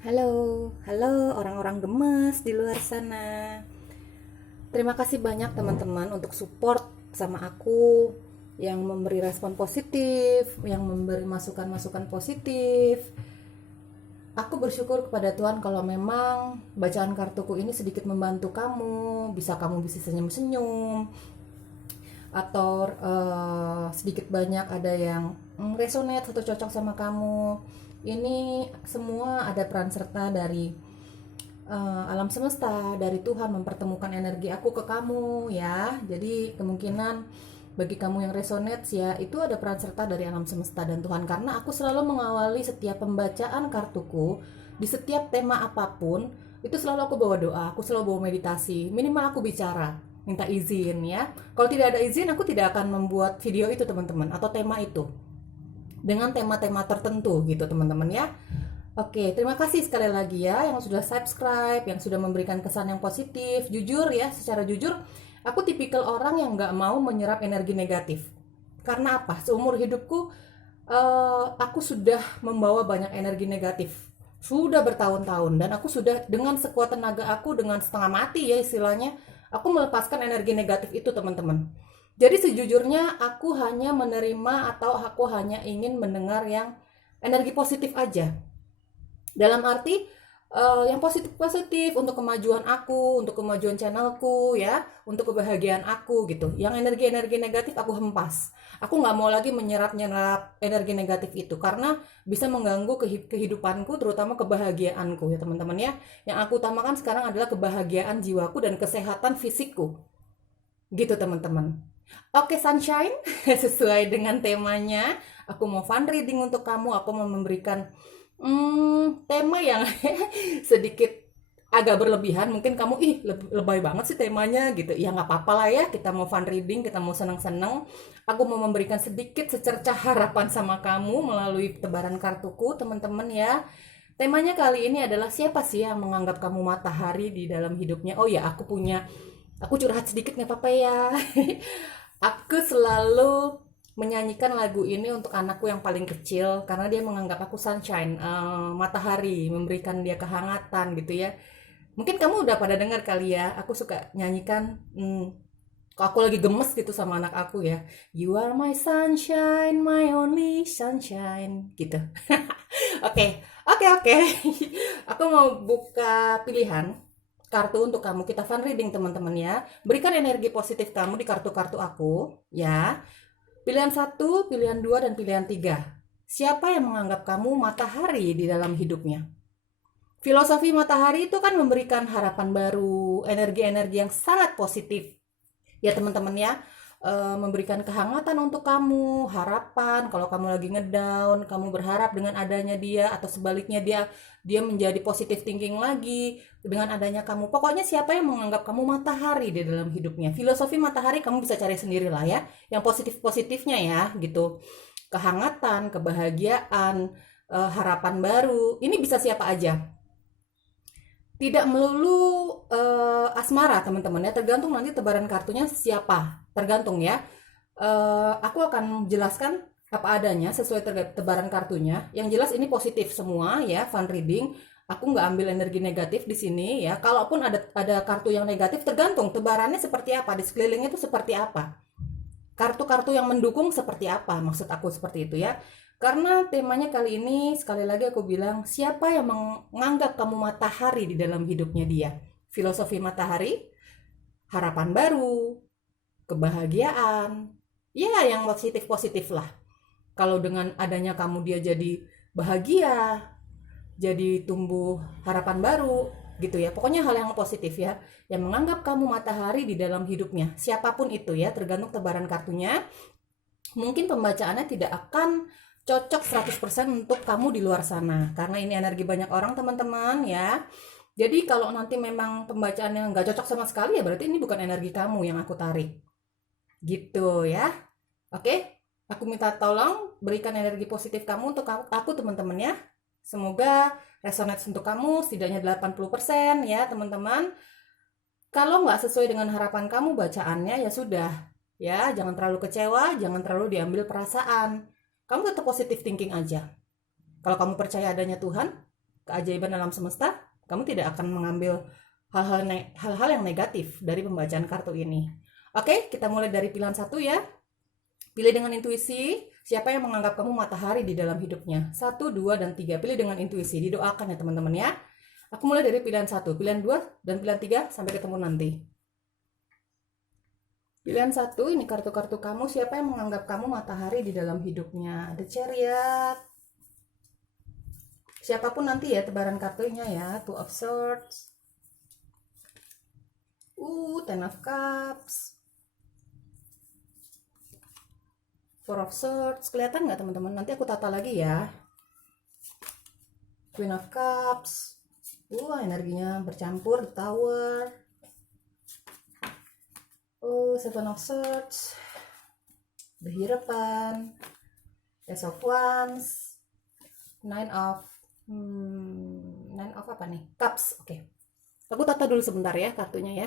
Halo, halo orang-orang gemes di luar sana. Terima kasih banyak teman-teman untuk support sama aku yang memberi respon positif, yang memberi masukan-masukan positif. Aku bersyukur kepada Tuhan kalau memang bacaan kartuku ini sedikit membantu kamu bisa senyum-senyum, atau sedikit banyak ada yang resonate atau cocok sama kamu. Ini semua ada peran serta dari alam semesta, dari Tuhan mempertemukan energi aku ke kamu ya. Jadi kemungkinan bagi kamu yang resonate ya, itu ada peran serta dari alam semesta dan Tuhan, karena aku selalu mengawali setiap pembacaan kartuku di setiap tema apapun. Itu selalu aku bawa doa, aku selalu bawa meditasi, minimal aku bicara, minta izin ya. Kalau tidak ada izin, aku tidak akan membuat video itu teman-teman, atau tema itu dengan tema-tema tertentu gitu teman-teman ya. Oke, terima kasih sekali lagi ya yang sudah subscribe, yang sudah memberikan kesan yang positif. Jujur ya, secara jujur, aku tipikal orang yang nggak mau menyerap energi negatif. Karena apa? Seumur hidupku, aku sudah membawa banyak energi negatif. Sudah bertahun-tahun, dan aku sudah dengan sekuat tenaga aku, dengan setengah mati ya istilahnya, aku melepaskan energi negatif itu teman-teman. Jadi sejujurnya aku hanya menerima atau aku hanya ingin mendengar yang energi positif aja, dalam arti yang positif-positif untuk kemajuan aku, untuk kemajuan channelku ya, untuk kebahagiaan aku gitu. Yang energi-energi negatif aku hempas. Aku nggak mau lagi menyerap-nyerap energi negatif itu, karena bisa mengganggu kehidupanku, terutama kebahagiaanku ya teman-teman ya. Yang aku utamakan sekarang adalah kebahagiaan jiwaku dan kesehatan fisikku. Gitu teman-teman. Oke Sunshine, sesuai dengan temanya, aku mau fun reading untuk kamu. Aku mau memberikan tema yang sedikit agak berlebihan. Mungkin kamu, lebay banget sih temanya gitu. Ya nggak apa-apa lah ya, kita mau fun reading, kita mau seneng-seneng. Aku mau memberikan sedikit secercah harapan sama kamu melalui tebaran kartuku teman-teman ya. Temanya kali ini adalah, siapa sih yang menganggap kamu matahari di dalam hidupnya. Oh ya, aku curhat sedikit nggak apa-apa ya. Aku selalu menyanyikan lagu ini untuk anakku yang paling kecil, karena dia menganggap aku sunshine, matahari, memberikan dia kehangatan gitu ya. Mungkin kamu udah pada dengar kali ya, aku suka nyanyikan, kalau aku lagi gemes gitu sama anak aku ya, you are my sunshine, my only sunshine gitu. Oke, oke, oke. Aku mau buka pilihan kartu untuk kamu. Kita fun reading teman-teman ya. Berikan energi positif kamu di kartu-kartu aku ya. Pilihan satu, pilihan dua, dan pilihan tiga. Siapa yang menganggap kamu matahari di dalam hidupnya? Filosofi matahari itu kan memberikan harapan baru, energi-energi yang sangat positif. Ya teman-teman ya, memberikan kehangatan untuk kamu, harapan. Kalau kamu lagi ngedown, kamu berharap dengan adanya dia, atau sebaliknya dia dia menjadi positive thinking lagi dengan adanya kamu. Pokoknya siapa yang menganggap kamu matahari di dalam hidupnya. Filosofi matahari kamu bisa cari sendiri lah ya, yang positif-positifnya ya gitu. Kehangatan, kebahagiaan, harapan baru. Ini bisa siapa aja, tidak melulu asmara teman-teman ya, tergantung nanti tebaran kartunya siapa, tergantung ya. Aku akan jelaskan apa adanya sesuai tebaran kartunya. Yang jelas ini positif semua ya, fun reading. Aku nggak ambil energi negatif di sini ya. Kalaupun ada kartu yang negatif, tergantung tebarannya seperti apa, di sekelilingnya itu seperti apa, kartu-kartu yang mendukung seperti apa, maksud aku seperti itu ya. Karena temanya kali ini, sekali lagi aku bilang, siapa yang menganggap kamu matahari di dalam hidupnya dia. Filosofi matahari, harapan baru, kebahagiaan, ya yang positif-positif lah. Kalau dengan adanya kamu dia jadi bahagia, jadi tumbuh harapan baru gitu ya. Pokoknya hal yang positif ya, yang menganggap kamu matahari di dalam hidupnya. Siapapun itu ya, tergantung tebaran kartunya. Mungkin pembacaannya tidak akan cocok 100% untuk kamu di luar sana, karena ini energi banyak orang teman-teman ya. Jadi kalau nanti memang pembacaannya nggak cocok sama sekali, ya berarti ini bukan energi kamu yang aku tarik gitu ya. Oke, aku minta tolong berikan energi positif kamu untuk aku teman-teman ya. Semoga resonate untuk kamu setidaknya 80% ya teman-teman. Kalau nggak sesuai dengan harapan kamu bacaannya, ya sudah ya, jangan terlalu kecewa, jangan terlalu diambil perasaan. Kamu tetap positive thinking aja. Kalau kamu percaya adanya Tuhan, keajaiban alam semesta, kamu tidak akan mengambil hal-hal yang negatif dari pembacaan kartu ini. Oke, kita mulai dari pilihan 1 ya. Pilih dengan intuisi, siapa yang menganggap kamu matahari di dalam hidupnya. 1, 2, dan 3. Pilih dengan intuisi, didoakan ya teman-teman ya. Aku mulai dari pilihan 1, pilihan 2, dan pilihan 3, sampai ketemu nanti. Pilihan 1, ini kartu-kartu kamu, siapa yang menganggap kamu matahari di dalam hidupnya. The Chariot. Siapapun nanti ya tebaran kartunya ya. Two of Swords. Ten of Cups. Four of Swords. Kelihatan nggak teman-teman? Nanti aku tata lagi ya. Queen of Cups. Energinya bercampur. The Tower. Seven of Swords. The Hierophant. Ace of Wands. Nine of apa nih? Cups. Oke. Aku tata dulu sebentar ya kartunya ya.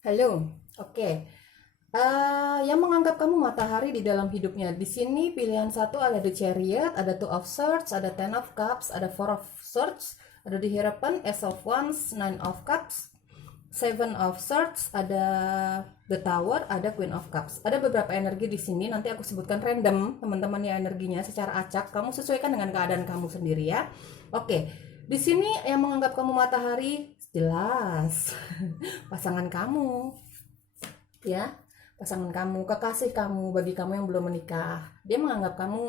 Halo. Oke. Yang menganggap kamu matahari di dalam hidupnya. Di sini pilihan 1 ada The Chariot, ada Two of Swords, ada Ten of Cups, ada Four of Swords, ada The Hierophant, Ace of Wands, Nine of Cups, Seven of Swords, ada The Tower, ada Queen of Cups. Ada beberapa energi di sini, nanti aku sebutkan random teman-teman ya energinya secara acak. Kamu sesuaikan dengan keadaan kamu sendiri ya. Oke, di sini yang menganggap kamu matahari jelas pasangan kamu, ya, pasangan kamu, kekasih kamu, bagi kamu yang belum menikah. Dia menganggap kamu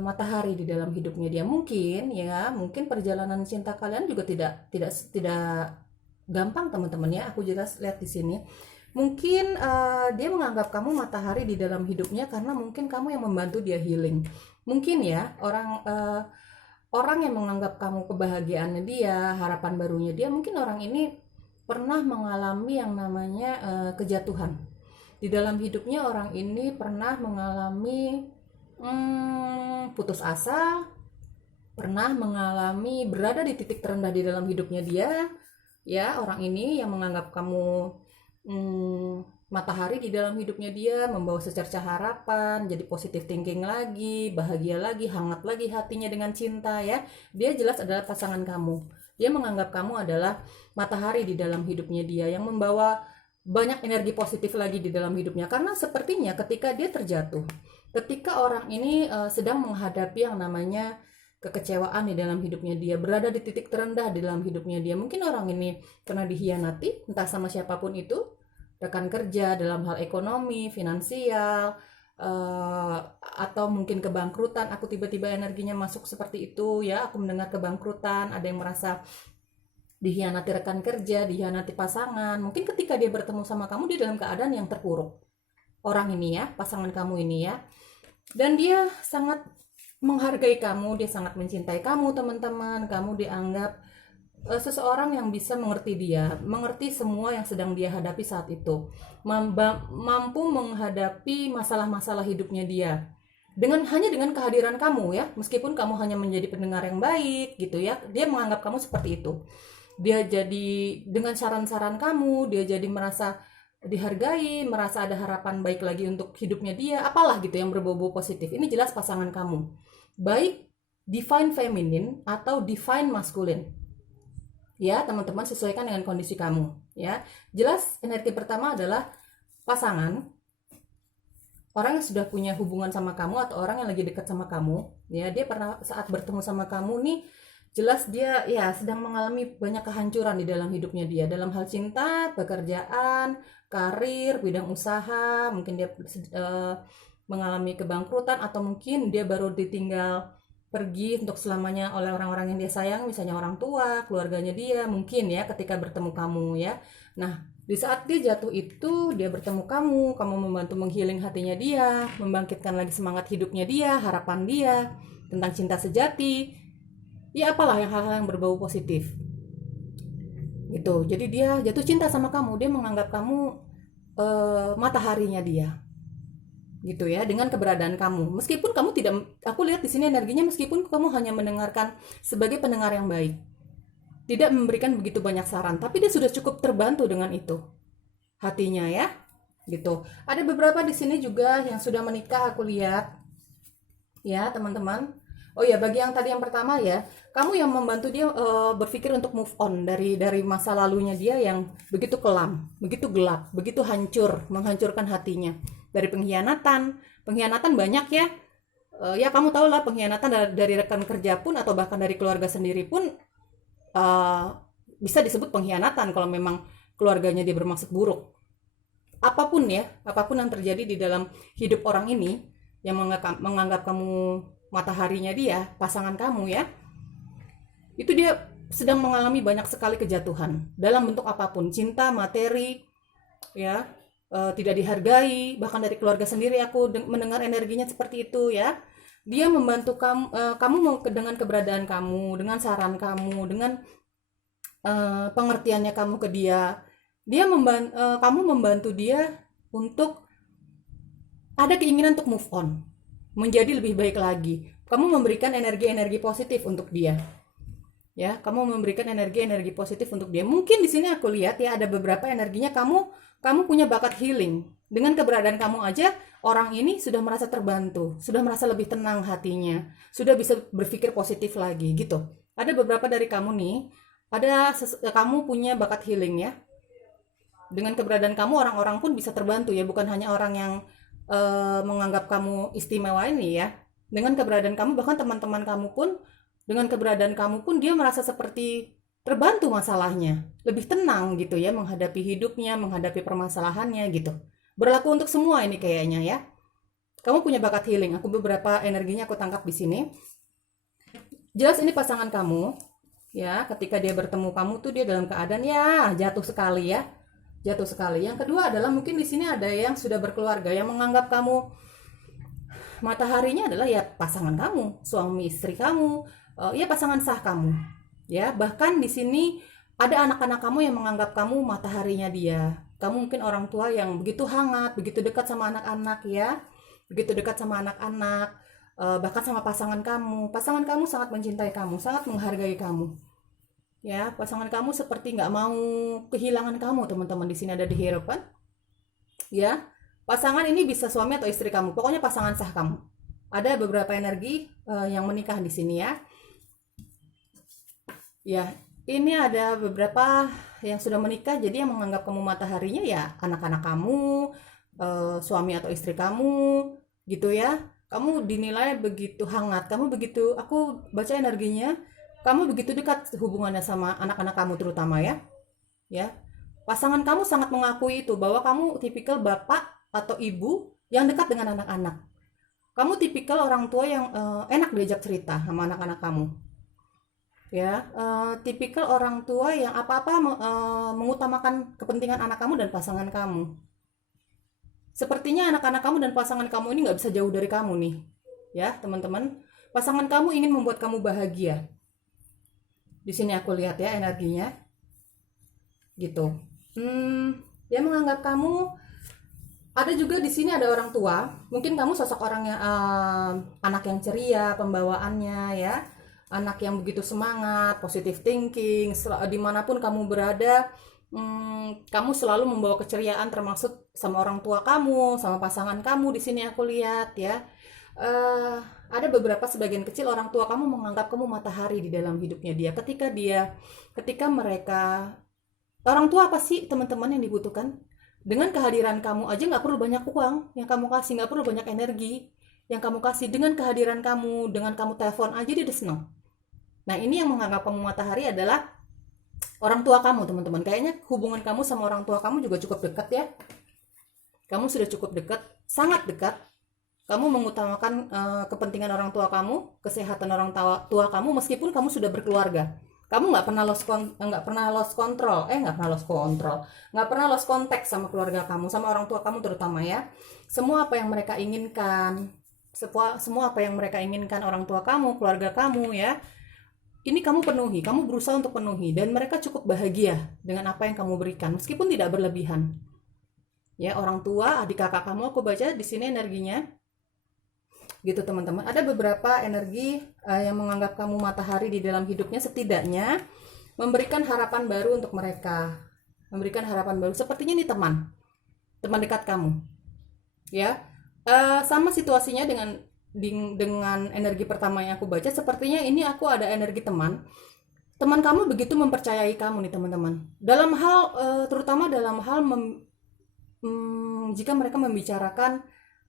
matahari di dalam hidupnya dia. Mungkin perjalanan cinta kalian juga tidak gampang teman-teman ya. Aku jelas lihat di sini. Mungkin dia menganggap kamu matahari di dalam hidupnya karena mungkin kamu yang membantu dia healing. Mungkin ya orang yang menganggap kamu kebahagiaannya dia, harapan barunya dia, mungkin orang ini pernah mengalami yang namanya kejatuhan. Di dalam hidupnya orang ini pernah mengalami putus asa, pernah mengalami berada di titik terendah di dalam hidupnya dia. Ya, orang ini yang menganggap kamu matahari di dalam hidupnya dia, membawa secerca harapan, jadi positive thinking lagi, bahagia lagi, hangat lagi hatinya dengan cinta ya. Dia jelas adalah pasangan kamu. Dia menganggap kamu adalah matahari di dalam hidupnya dia yang membawa banyak energi positif lagi di dalam hidupnya. Karena sepertinya ketika dia terjatuh, ketika orang ini sedang menghadapi yang namanya kekecewaan di dalam hidupnya dia, berada di titik terendah di dalam hidupnya dia, mungkin orang ini pernah dikhianati entah sama siapapun itu, rekan kerja, dalam hal ekonomi, finansial, atau mungkin kebangkrutan. Aku tiba-tiba energinya masuk seperti itu ya. Aku mendengar kebangkrutan, ada yang merasa dikhianati rekan kerja, dikhianati pasangan. Mungkin ketika dia bertemu sama kamu, dia dalam keadaan yang terpuruk. Orang ini ya, pasangan kamu ini ya. Dan dia sangat menghargai kamu, dia sangat mencintai kamu teman-teman. Kamu dianggap seseorang yang bisa mengerti dia, mengerti semua yang sedang dia hadapi saat itu, mampu menghadapi masalah-masalah hidupnya dia hanya dengan kehadiran kamu ya. Meskipun kamu hanya menjadi pendengar yang baik gitu ya, dia menganggap kamu seperti itu. Dia jadi dengan saran-saran kamu, dia jadi merasa dihargai, merasa ada harapan baik lagi untuk hidupnya dia, apalah gitu yang berbau-bau positif. Ini jelas pasangan kamu, baik divine feminine atau divine masculine. Ya, teman-teman sesuaikan dengan kondisi kamu ya. Jelas energi pertama adalah pasangan, orang yang sudah punya hubungan sama kamu atau orang yang lagi dekat sama kamu ya. Dia pernah saat bertemu sama kamu nih, jelas dia ya sedang mengalami banyak kehancuran di dalam hidupnya dia, dalam hal cinta, pekerjaan, karir, bidang usaha. Mungkin dia mengalami kebangkrutan, atau mungkin dia baru ditinggal pergi untuk selamanya oleh orang-orang yang dia sayang, misalnya orang tua, keluarganya dia, mungkin ya ketika bertemu kamu ya. Nah, di saat dia jatuh itu, dia bertemu kamu membantu menghealing hatinya dia, membangkitkan lagi semangat hidupnya dia, harapan dia tentang cinta sejati. Ya apalah hal-hal yang berbau positif. Gitu. Jadi dia jatuh cinta sama kamu, dia menganggap kamu mataharinya dia. Gitu ya, dengan keberadaan kamu. Meskipun kamu tidak, aku lihat di sini energinya, meskipun kamu hanya mendengarkan sebagai pendengar yang baik, tidak memberikan begitu banyak saran, tapi dia sudah cukup terbantu dengan itu hatinya ya. Gitu. Ada beberapa di sini juga yang sudah menikah, aku lihat ya teman-teman. Oh ya, bagi yang tadi yang pertama ya, kamu yang membantu dia berpikir untuk move on dari masa lalunya dia yang begitu kelam, begitu gelap, begitu hancur, menghancurkan hatinya. Dari pengkhianatan, pengkhianatan banyak ya. Ya kamu tahu lah, pengkhianatan dari rekan kerja pun atau bahkan dari keluarga sendiri pun eh, bisa disebut pengkhianatan kalau memang keluarganya dia bermaksud buruk. Apapun ya, apapun yang terjadi di dalam hidup orang ini yang menganggap kamu mataharinya dia, pasangan kamu ya, itu dia sedang mengalami banyak sekali kejatuhan dalam bentuk apapun, cinta, materi, ya, tidak dihargai, bahkan dari keluarga sendiri aku mendengar energinya seperti itu ya. Dia membantu kamu, kamu mau dengan keberadaan kamu, dengan saran kamu, dengan pengertiannya kamu ke dia. Kamu membantu dia untuk ada keinginan untuk move on, menjadi lebih baik lagi. Kamu memberikan energi-energi positif untuk dia. Ya, kamu memberikan energi-energi positif untuk dia. Mungkin di sini aku lihat ya ada beberapa energinya kamu punya bakat healing. Dengan keberadaan kamu aja orang ini sudah merasa terbantu, sudah merasa lebih tenang hatinya, sudah bisa berpikir positif lagi gitu. Ada beberapa dari kamu nih, kamu punya bakat healing ya. Dengan keberadaan kamu orang-orang pun bisa terbantu ya, bukan hanya orang yang menganggap kamu istimewa ini ya. Dengan keberadaan kamu bahkan teman-teman kamu pun dengan keberadaan kamu pun dia merasa seperti terbantu masalahnya, lebih tenang gitu ya menghadapi hidupnya, menghadapi permasalahannya gitu. Berlaku untuk semua ini kayaknya ya. Kamu punya bakat healing. Aku beberapa energinya aku tangkap di sini. Jelas ini pasangan kamu ya, ketika dia bertemu kamu tuh dia dalam keadaan ya jatuh sekali ya. Jatuh sekali. Yang kedua adalah mungkin di sini ada yang sudah berkeluarga yang menganggap kamu mataharinya adalah ya pasangan kamu, suami istri kamu, ya pasangan sah kamu. Ya, bahkan di sini ada anak-anak kamu yang menganggap kamu mataharinya dia. Kamu mungkin orang tua yang begitu hangat, begitu dekat sama anak-anak ya. Begitu dekat sama anak-anak, bahkan sama pasangan kamu. Pasangan kamu sangat mencintai kamu, sangat menghargai kamu. Ya, pasangan kamu seperti nggak mau kehilangan kamu, teman-teman. Di sini ada di hero kan? Ya, pasangan ini bisa suami atau istri kamu. Pokoknya pasangan sah kamu. Ada beberapa energi yang menikah di sini ya. Ya, ini ada beberapa yang sudah menikah, jadi yang menganggap kamu mataharinya ya anak-anak kamu, suami atau istri kamu, gitu ya. Kamu dinilai begitu hangat, kamu begitu, aku baca energinya, kamu begitu dekat hubungannya sama anak-anak kamu terutama ya. Ya, pasangan kamu sangat mengakui itu bahwa kamu tipikal bapak atau ibu yang dekat dengan anak-anak. Kamu tipikal orang tua yang enak diajak cerita sama anak-anak kamu. Ya, tipikal orang tua yang apa-apa mengutamakan kepentingan anak kamu dan pasangan kamu. Sepertinya anak-anak kamu dan pasangan kamu ini nggak bisa jauh dari kamu nih, ya teman-teman. Pasangan kamu ingin membuat kamu bahagia. Di sini aku lihat ya energinya, gitu. Dia menganggap kamu. Ada juga di sini ada orang tua. Mungkin kamu sosok orang yang anak yang ceria, pembawaannya ya. Anak yang begitu semangat, positive thinking, dimanapun kamu berada, kamu selalu membawa keceriaan termasuk sama orang tua kamu, sama pasangan kamu di sini aku lihat ya. Ada beberapa sebagian kecil orang tua kamu menganggap kamu matahari di dalam hidupnya dia. Ketika mereka, orang tua apa sih teman-teman yang dibutuhkan? Dengan kehadiran kamu aja nggak perlu banyak uang yang kamu kasih, nggak perlu banyak energi yang kamu kasih. Dengan kehadiran kamu, dengan kamu telepon aja dia udah seneng. Nah, ini yang menganggap kamu matahari adalah orang tua kamu, teman-teman. Kayaknya hubungan kamu sama orang tua kamu juga cukup dekat ya. Kamu sudah cukup dekat, sangat dekat. Kamu mengutamakan kepentingan orang tua kamu, kesehatan orang tua kamu, meskipun kamu sudah berkeluarga. Kamu nggak pernah lost contact sama keluarga kamu, sama orang tua kamu terutama ya. Semua apa yang mereka inginkan, semua apa yang mereka inginkan orang tua kamu, keluarga kamu ya. Ini kamu penuhi, kamu berusaha untuk penuhi, dan mereka cukup bahagia dengan apa yang kamu berikan, meskipun tidak berlebihan. Ya, orang tua, adik kakak kamu, aku baca di sini energinya. Gitu teman-teman. Ada beberapa energi yang menganggap kamu matahari di dalam hidupnya, setidaknya memberikan harapan baru untuk mereka. Memberikan harapan baru. Sepertinya ini teman dekat kamu. Ya. Sama situasinya dengan dengan energi pertama yang aku baca, sepertinya ini aku ada energi teman. Teman kamu begitu mempercayai kamu nih teman-teman. Dalam hal terutama dalam hal jika mereka membicarakan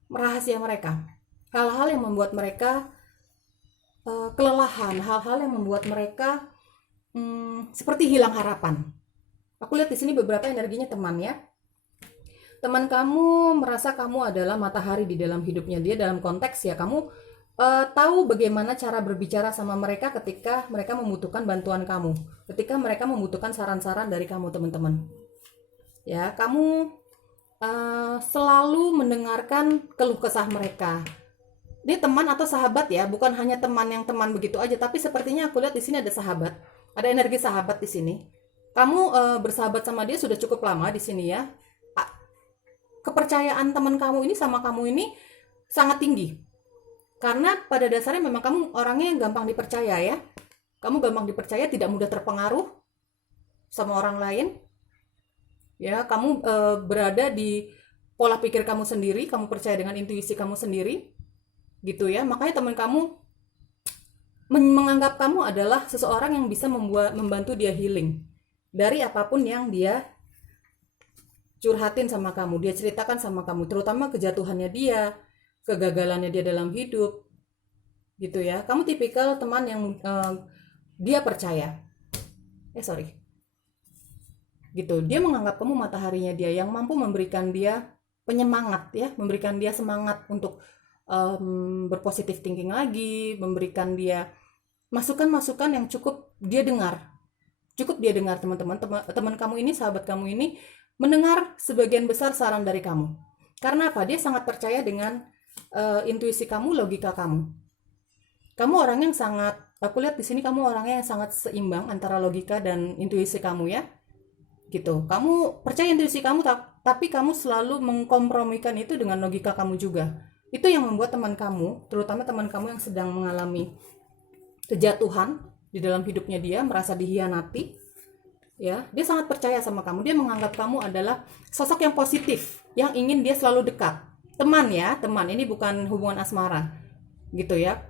rahasia mereka, hal-hal yang membuat mereka kelelahan, hal-hal yang membuat mereka seperti hilang harapan. Aku lihat di sini beberapa energinya teman ya. Teman kamu merasa kamu adalah matahari di dalam hidupnya dia, dalam konteks ya kamu tahu bagaimana cara berbicara sama mereka ketika mereka membutuhkan bantuan kamu, ketika mereka membutuhkan saran-saran dari kamu teman-teman. Ya, kamu selalu mendengarkan keluh kesah mereka. Dia teman atau sahabat ya, bukan hanya teman yang teman begitu aja, tapi sepertinya aku lihat di sini ada sahabat, ada energi sahabat di sini. Kamu bersahabat sama dia sudah cukup lama di sini ya. Kepercayaan teman kamu ini sama kamu ini sangat tinggi. Karena pada dasarnya memang kamu orangnya yang gampang dipercaya ya. Kamu gampang dipercaya, tidak mudah terpengaruh sama orang lain. Ya, kamu berada di pola pikir kamu sendiri, kamu percaya dengan intuisi kamu sendiri. Gitu ya. Makanya teman kamu menganggap kamu adalah seseorang yang bisa membantu dia healing dari apapun yang dia curhatin sama kamu, dia ceritakan sama kamu, terutama kejatuhannya dia, kegagalannya dia dalam hidup, gitu ya. Kamu tipikal teman yang dia percaya, gitu. Dia menganggap kamu mataharinya dia, yang mampu memberikan dia penyemangat ya, memberikan dia semangat untuk berpositif thinking lagi, memberikan dia masukan-masukan yang cukup dia dengar, teman-teman. Teman kamu ini, sahabat kamu ini mendengar sebagian besar saran dari kamu. Karena apa? Dia sangat percaya dengan intuisi kamu, logika kamu. Kamu orang yang sangat, aku lihat di sini kamu orangnya yang sangat seimbang antara logika dan intuisi kamu ya. Gitu. Kamu percaya intuisi kamu, tapi kamu selalu mengkompromikan itu dengan logika kamu juga. Itu yang membuat teman kamu, terutama teman kamu yang sedang mengalami kejatuhan di dalam hidupnya dia, merasa dihianati. Ya, dia sangat percaya sama kamu. Dia menganggap kamu adalah sosok yang positif, yang ingin dia selalu dekat. Teman ya, teman. Ini bukan hubungan asmara, gitu ya.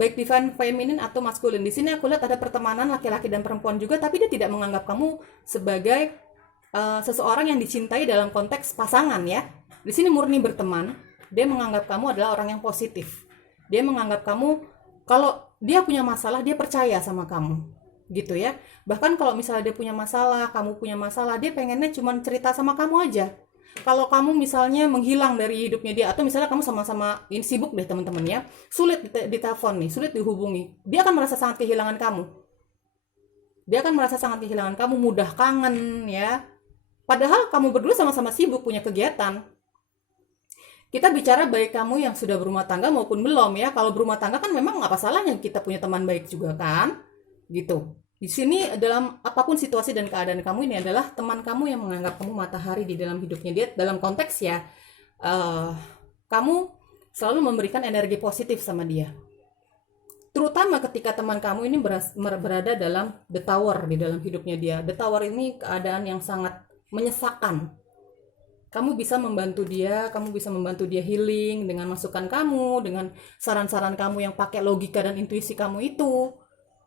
Baik divine feminine atau maskulin. Di sini aku lihat ada pertemanan laki-laki dan perempuan juga, tapi dia tidak menganggap kamu sebagai seseorang yang dicintai dalam konteks pasangan ya. Di sini murni berteman. Dia menganggap kamu adalah orang yang positif. Dia menganggap kamu, kalau dia punya masalah, dia percaya sama kamu. Gitu ya. Bahkan kalau misalnya dia punya masalah, kamu punya masalah, dia pengennya cuma cerita sama kamu aja. Kalau kamu misalnya menghilang dari hidupnya dia, atau misalnya kamu sama-sama sibuk deh teman-teman ya, sulit ditelepon nih, sulit dihubungi, dia akan merasa sangat kehilangan kamu. Mudah kangen ya. Padahal kamu berdua sama-sama sibuk punya kegiatan. Kita bicara baik kamu yang sudah berumah tangga maupun belum ya. Kalau berumah tangga kan memang apa salahnya kita punya teman baik juga kan? Gitu. Di sini dalam apapun situasi dan keadaan kamu, ini adalah teman kamu yang menganggap kamu matahari di dalam hidupnya dia. Dalam konteks ya, kamu selalu memberikan energi positif sama dia. Terutama ketika teman kamu ini berada dalam the tower di dalam hidupnya dia. The tower ini keadaan yang sangat menyesakkan. Kamu bisa membantu dia healing dengan masukan kamu, dengan saran-saran kamu yang pakai logika dan intuisi kamu itu.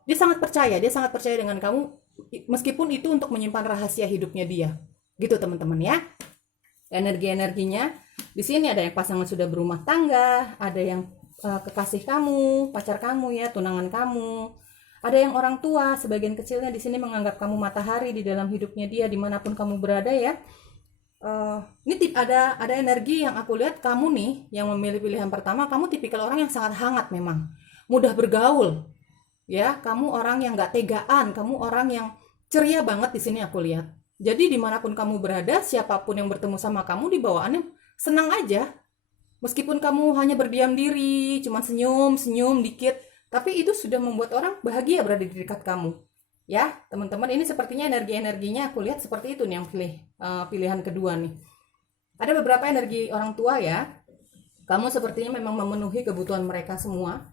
Dia sangat percaya dengan kamu, meskipun itu untuk menyimpan rahasia hidupnya dia. Gitu teman-teman ya. Energi-energinya. Di sini ada yang pasangan sudah berumah tangga, ada yang kekasih kamu, pacar kamu ya, tunangan kamu. Ada yang orang tua, sebagian kecilnya di sini menganggap kamu matahari di dalam hidupnya dia, dimanapun kamu berada ya. Ini ada energi yang aku lihat kamu nih yang memilih pilihan pertama, kamu tipikal orang yang sangat hangat memang, mudah bergaul ya, kamu orang yang nggak tegaan, kamu orang yang ceria banget di sini aku lihat. Jadi dimanapun kamu berada, siapapun yang bertemu sama kamu di bawaannya senang aja, meskipun kamu hanya berdiam diri, cuma senyum dikit, tapi itu sudah membuat orang bahagia berada di dekat kamu. Ya, teman-teman, ini sepertinya energi-energinya aku lihat seperti itu nih yang pilihan kedua nih. Ada beberapa energi orang tua ya. Kamu sepertinya memang memenuhi kebutuhan mereka semua.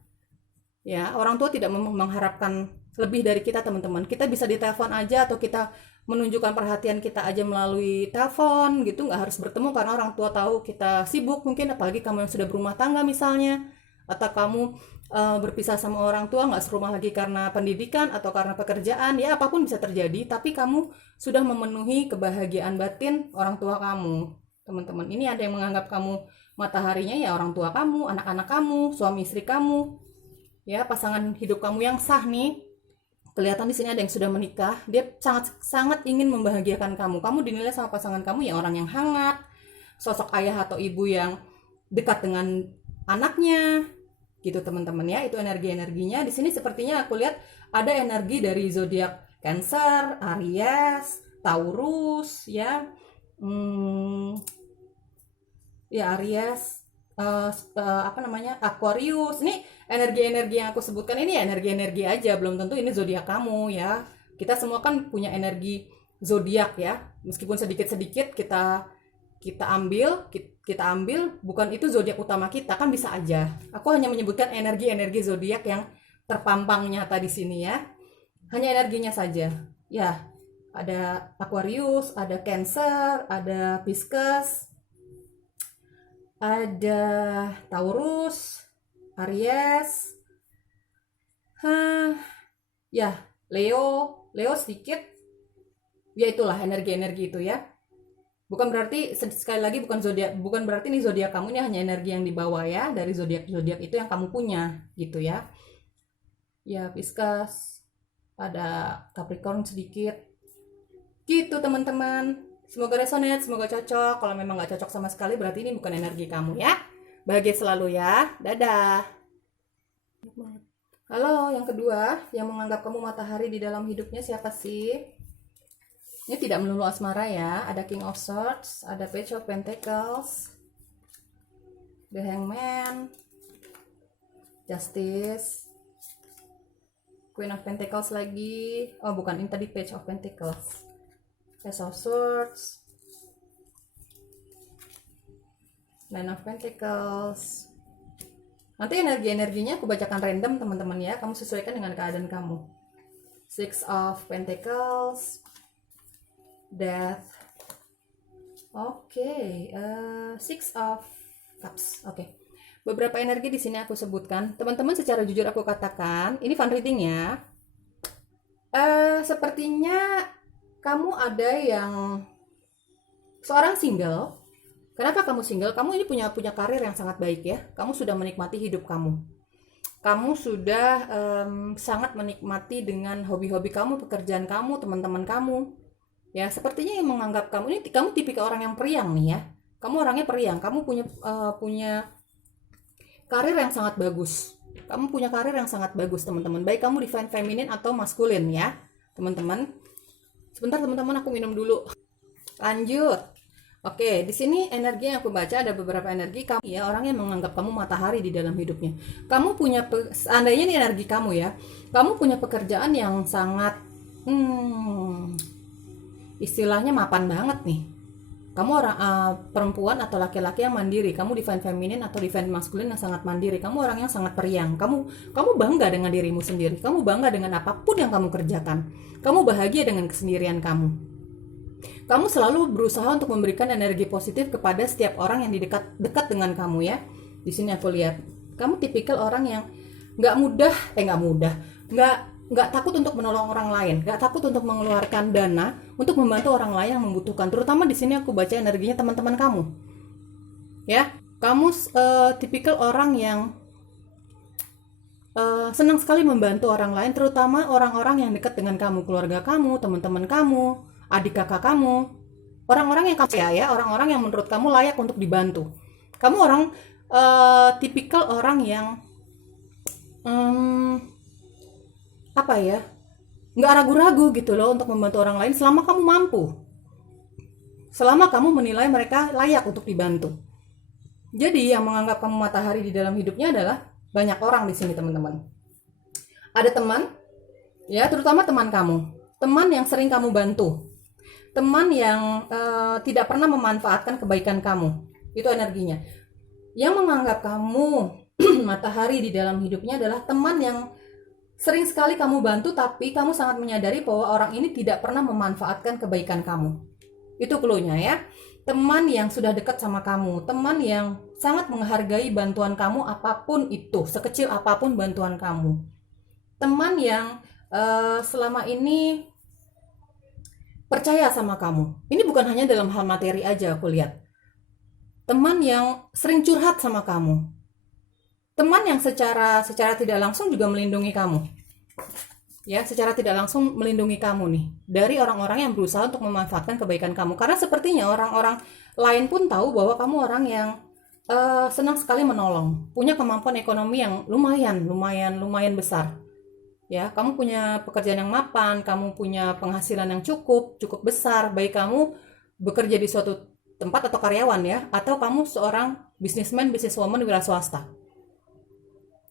Ya, orang tua tidak mengharapkan lebih dari kita teman-teman. Kita bisa ditelepon aja atau kita menunjukkan perhatian kita aja melalui telepon gitu, nggak harus bertemu karena orang tua tahu kita sibuk mungkin, apalagi kamu yang sudah berumah tangga misalnya, atau kamu berpisah sama orang tua nggak serumah lagi karena pendidikan atau karena pekerjaan, ya apapun bisa terjadi, tapi kamu sudah memenuhi kebahagiaan batin orang tua kamu teman-teman. Ini ada yang menganggap kamu mataharinya ya orang tua kamu, anak-anak kamu, suami istri kamu, ya pasangan hidup kamu yang sah nih. Kelihatan di sini ada yang sudah menikah, dia sangat ingin membahagiakan kamu. Kamu dinilai sama pasangan kamu ya orang yang hangat, sosok ayah atau ibu yang dekat dengan anaknya, gitu teman-teman ya. Itu energi-energinya. Di sini sepertinya aku lihat ada energi dari zodiak Cancer, Aries, Taurus, ya, Aries, Aquarius. Ini energi-energi yang aku sebutkan ini energi-energi aja, belum tentu ini zodiak kamu ya. Kita semua kan punya energi zodiak ya, meskipun sedikit-sedikit kita ambil, bukan itu zodiak utama kita, kan bisa aja. Aku hanya menyebutkan energi-energi zodiak yang terpampang nyata di sini ya, hanya energinya saja ya. Ada Aquarius, ada Cancer, ada Pisces, ada Taurus, Aries, ya Leo sedikit, ya itulah energi-energi itu ya. Bukan berarti, sekali lagi, bukan berarti nih zodiak kamu ini hanya energi yang dibawa ya dari zodiak itu yang kamu punya gitu ya. Ya Pisces, ada Capricorn sedikit, gitu teman-teman. Semoga resonate, semoga cocok. Kalau memang nggak cocok sama sekali, berarti ini bukan energi kamu ya. Bahagia selalu ya. Dadah. Halo, yang kedua, yang menganggap kamu matahari di dalam hidupnya siapa sih? Ini tidak melulu asmara ya. Ada King of Swords, ada Page of Pentacles, The Hangman, Justice, Queen of Pentacles lagi. Oh bukan, ini tadi Page of Pentacles, Ace of Swords, Nine of Pentacles. Nanti energi-energinya aku bacakan random teman-teman ya, kamu sesuaikan dengan keadaan kamu. Six of Pentacles, Death. Oke, Six of Cups. Oke. Beberapa energi di sini aku sebutkan. Teman-teman, secara jujur aku katakan, ini fun reading ya. Sepertinya kamu ada yang seorang single. Kenapa kamu single? Kamu ini punya karir yang sangat baik ya. Kamu sudah menikmati hidup kamu. Kamu sudah sangat menikmati dengan hobi-hobi kamu, pekerjaan kamu, teman-teman kamu. Ya, sepertinya yang menganggap kamu ini, kamu tipikal orang yang periang nih ya. Kamu orangnya periang. Kamu punya karir yang sangat bagus. Kamu punya karir yang sangat bagus, teman-teman. Baik kamu divine feminine atau maskulin ya, teman-teman. Sebentar teman-teman, aku minum dulu. Lanjut. Oke, di sini energi yang aku baca ada beberapa energi kamu ya, orang yang menganggap kamu matahari di dalam hidupnya. Kamu punya seandainya ini energi kamu ya. Kamu punya pekerjaan yang sangat istilahnya mapan banget nih. Kamu orang perempuan atau laki-laki yang mandiri. Kamu divine feminine atau divine maskulin yang sangat mandiri. Kamu orang yang sangat periang. Kamu bangga dengan dirimu sendiri. Kamu bangga dengan apapun yang kamu kerjakan. Kamu bahagia dengan kesendirian kamu. Kamu selalu berusaha untuk memberikan energi positif kepada setiap orang yang dekat dengan kamu ya. Di sini aku lihat kamu tipikal orang yang nggak takut untuk menolong orang lain, nggak takut untuk mengeluarkan dana untuk membantu orang lain yang membutuhkan. Terutama di sini aku baca energinya teman-teman kamu. Ya, kamu tipikal orang yang senang sekali membantu orang lain, terutama orang-orang yang dekat dengan kamu, keluarga kamu, teman-teman kamu, adik kakak kamu, orang-orang yang kamu ya, orang-orang yang menurut kamu layak untuk dibantu. Kamu orang tipikal orang yang nggak ragu-ragu gitu loh untuk membantu orang lain selama kamu mampu, selama kamu menilai mereka layak untuk dibantu. Jadi yang menganggap kamu matahari di dalam hidupnya adalah banyak orang di sini teman-teman. Ada teman ya, terutama teman kamu, teman yang sering kamu bantu, teman yang tidak pernah memanfaatkan kebaikan kamu. Itu energinya. Yang menganggap kamu matahari di dalam hidupnya adalah teman yang Sering sekali kamu bantu, tapi kamu sangat menyadari bahwa orang ini tidak pernah memanfaatkan kebaikan kamu. Itu clue-nya ya. Teman yang sudah dekat sama kamu, teman yang sangat menghargai bantuan kamu apapun itu, sekecil apapun bantuan kamu. Teman yang selama ini percaya sama kamu. Ini bukan hanya dalam hal materi aja aku lihat. Teman yang sering curhat sama kamu. Teman yang secara tidak langsung juga melindungi kamu. Ya, secara tidak langsung melindungi kamu nih dari orang-orang yang berusaha untuk memanfaatkan kebaikan kamu. Karena sepertinya orang-orang lain pun tahu bahwa kamu orang yang senang sekali menolong, punya kemampuan ekonomi yang lumayan besar. Ya, kamu punya pekerjaan yang mapan, kamu punya penghasilan yang cukup besar, baik kamu bekerja di suatu tempat atau karyawan ya, atau kamu seorang businesswoman wira swasta.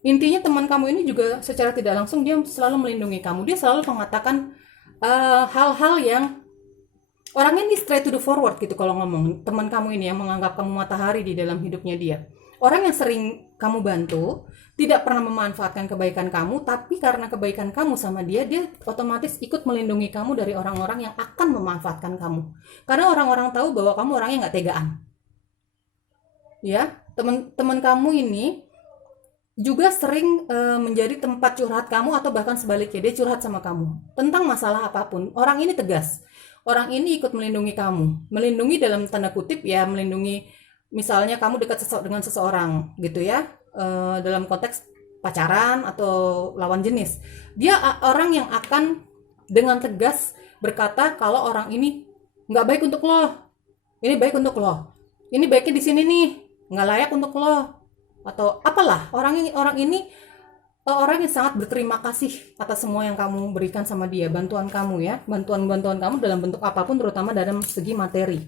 Intinya teman kamu ini juga secara tidak langsung dia selalu melindungi kamu. Dia selalu mengatakan hal-hal yang orangnya ini straight to the forward gitu kalau ngomong. Teman kamu ini yang menganggap kamu matahari di dalam hidupnya dia. Orang yang sering kamu bantu, tidak pernah memanfaatkan kebaikan kamu, tapi karena kebaikan kamu sama dia, dia otomatis ikut melindungi kamu dari orang-orang yang akan memanfaatkan kamu. Karena orang-orang tahu bahwa kamu orangnya nggak tegaan. Ya, teman-teman kamu ini juga sering menjadi tempat curhat kamu atau bahkan sebaliknya dia curhat sama kamu tentang masalah apapun. Orang ini tegas. Orang ini ikut melindungi kamu. Melindungi dalam tanda kutip ya, melindungi misalnya kamu dekat dengan seseorang gitu ya. Dalam konteks pacaran atau lawan jenis. Dia orang yang akan dengan tegas berkata kalau orang ini nggak baik untuk lo. Ini baik untuk lo. Ini baiknya di sini nih. Nggak layak untuk lo. Atau apalah, orang ini orang yang sangat berterima kasih atas semua yang kamu berikan sama dia, bantuan kamu ya, bantuan kamu dalam bentuk apapun, terutama dalam segi materi.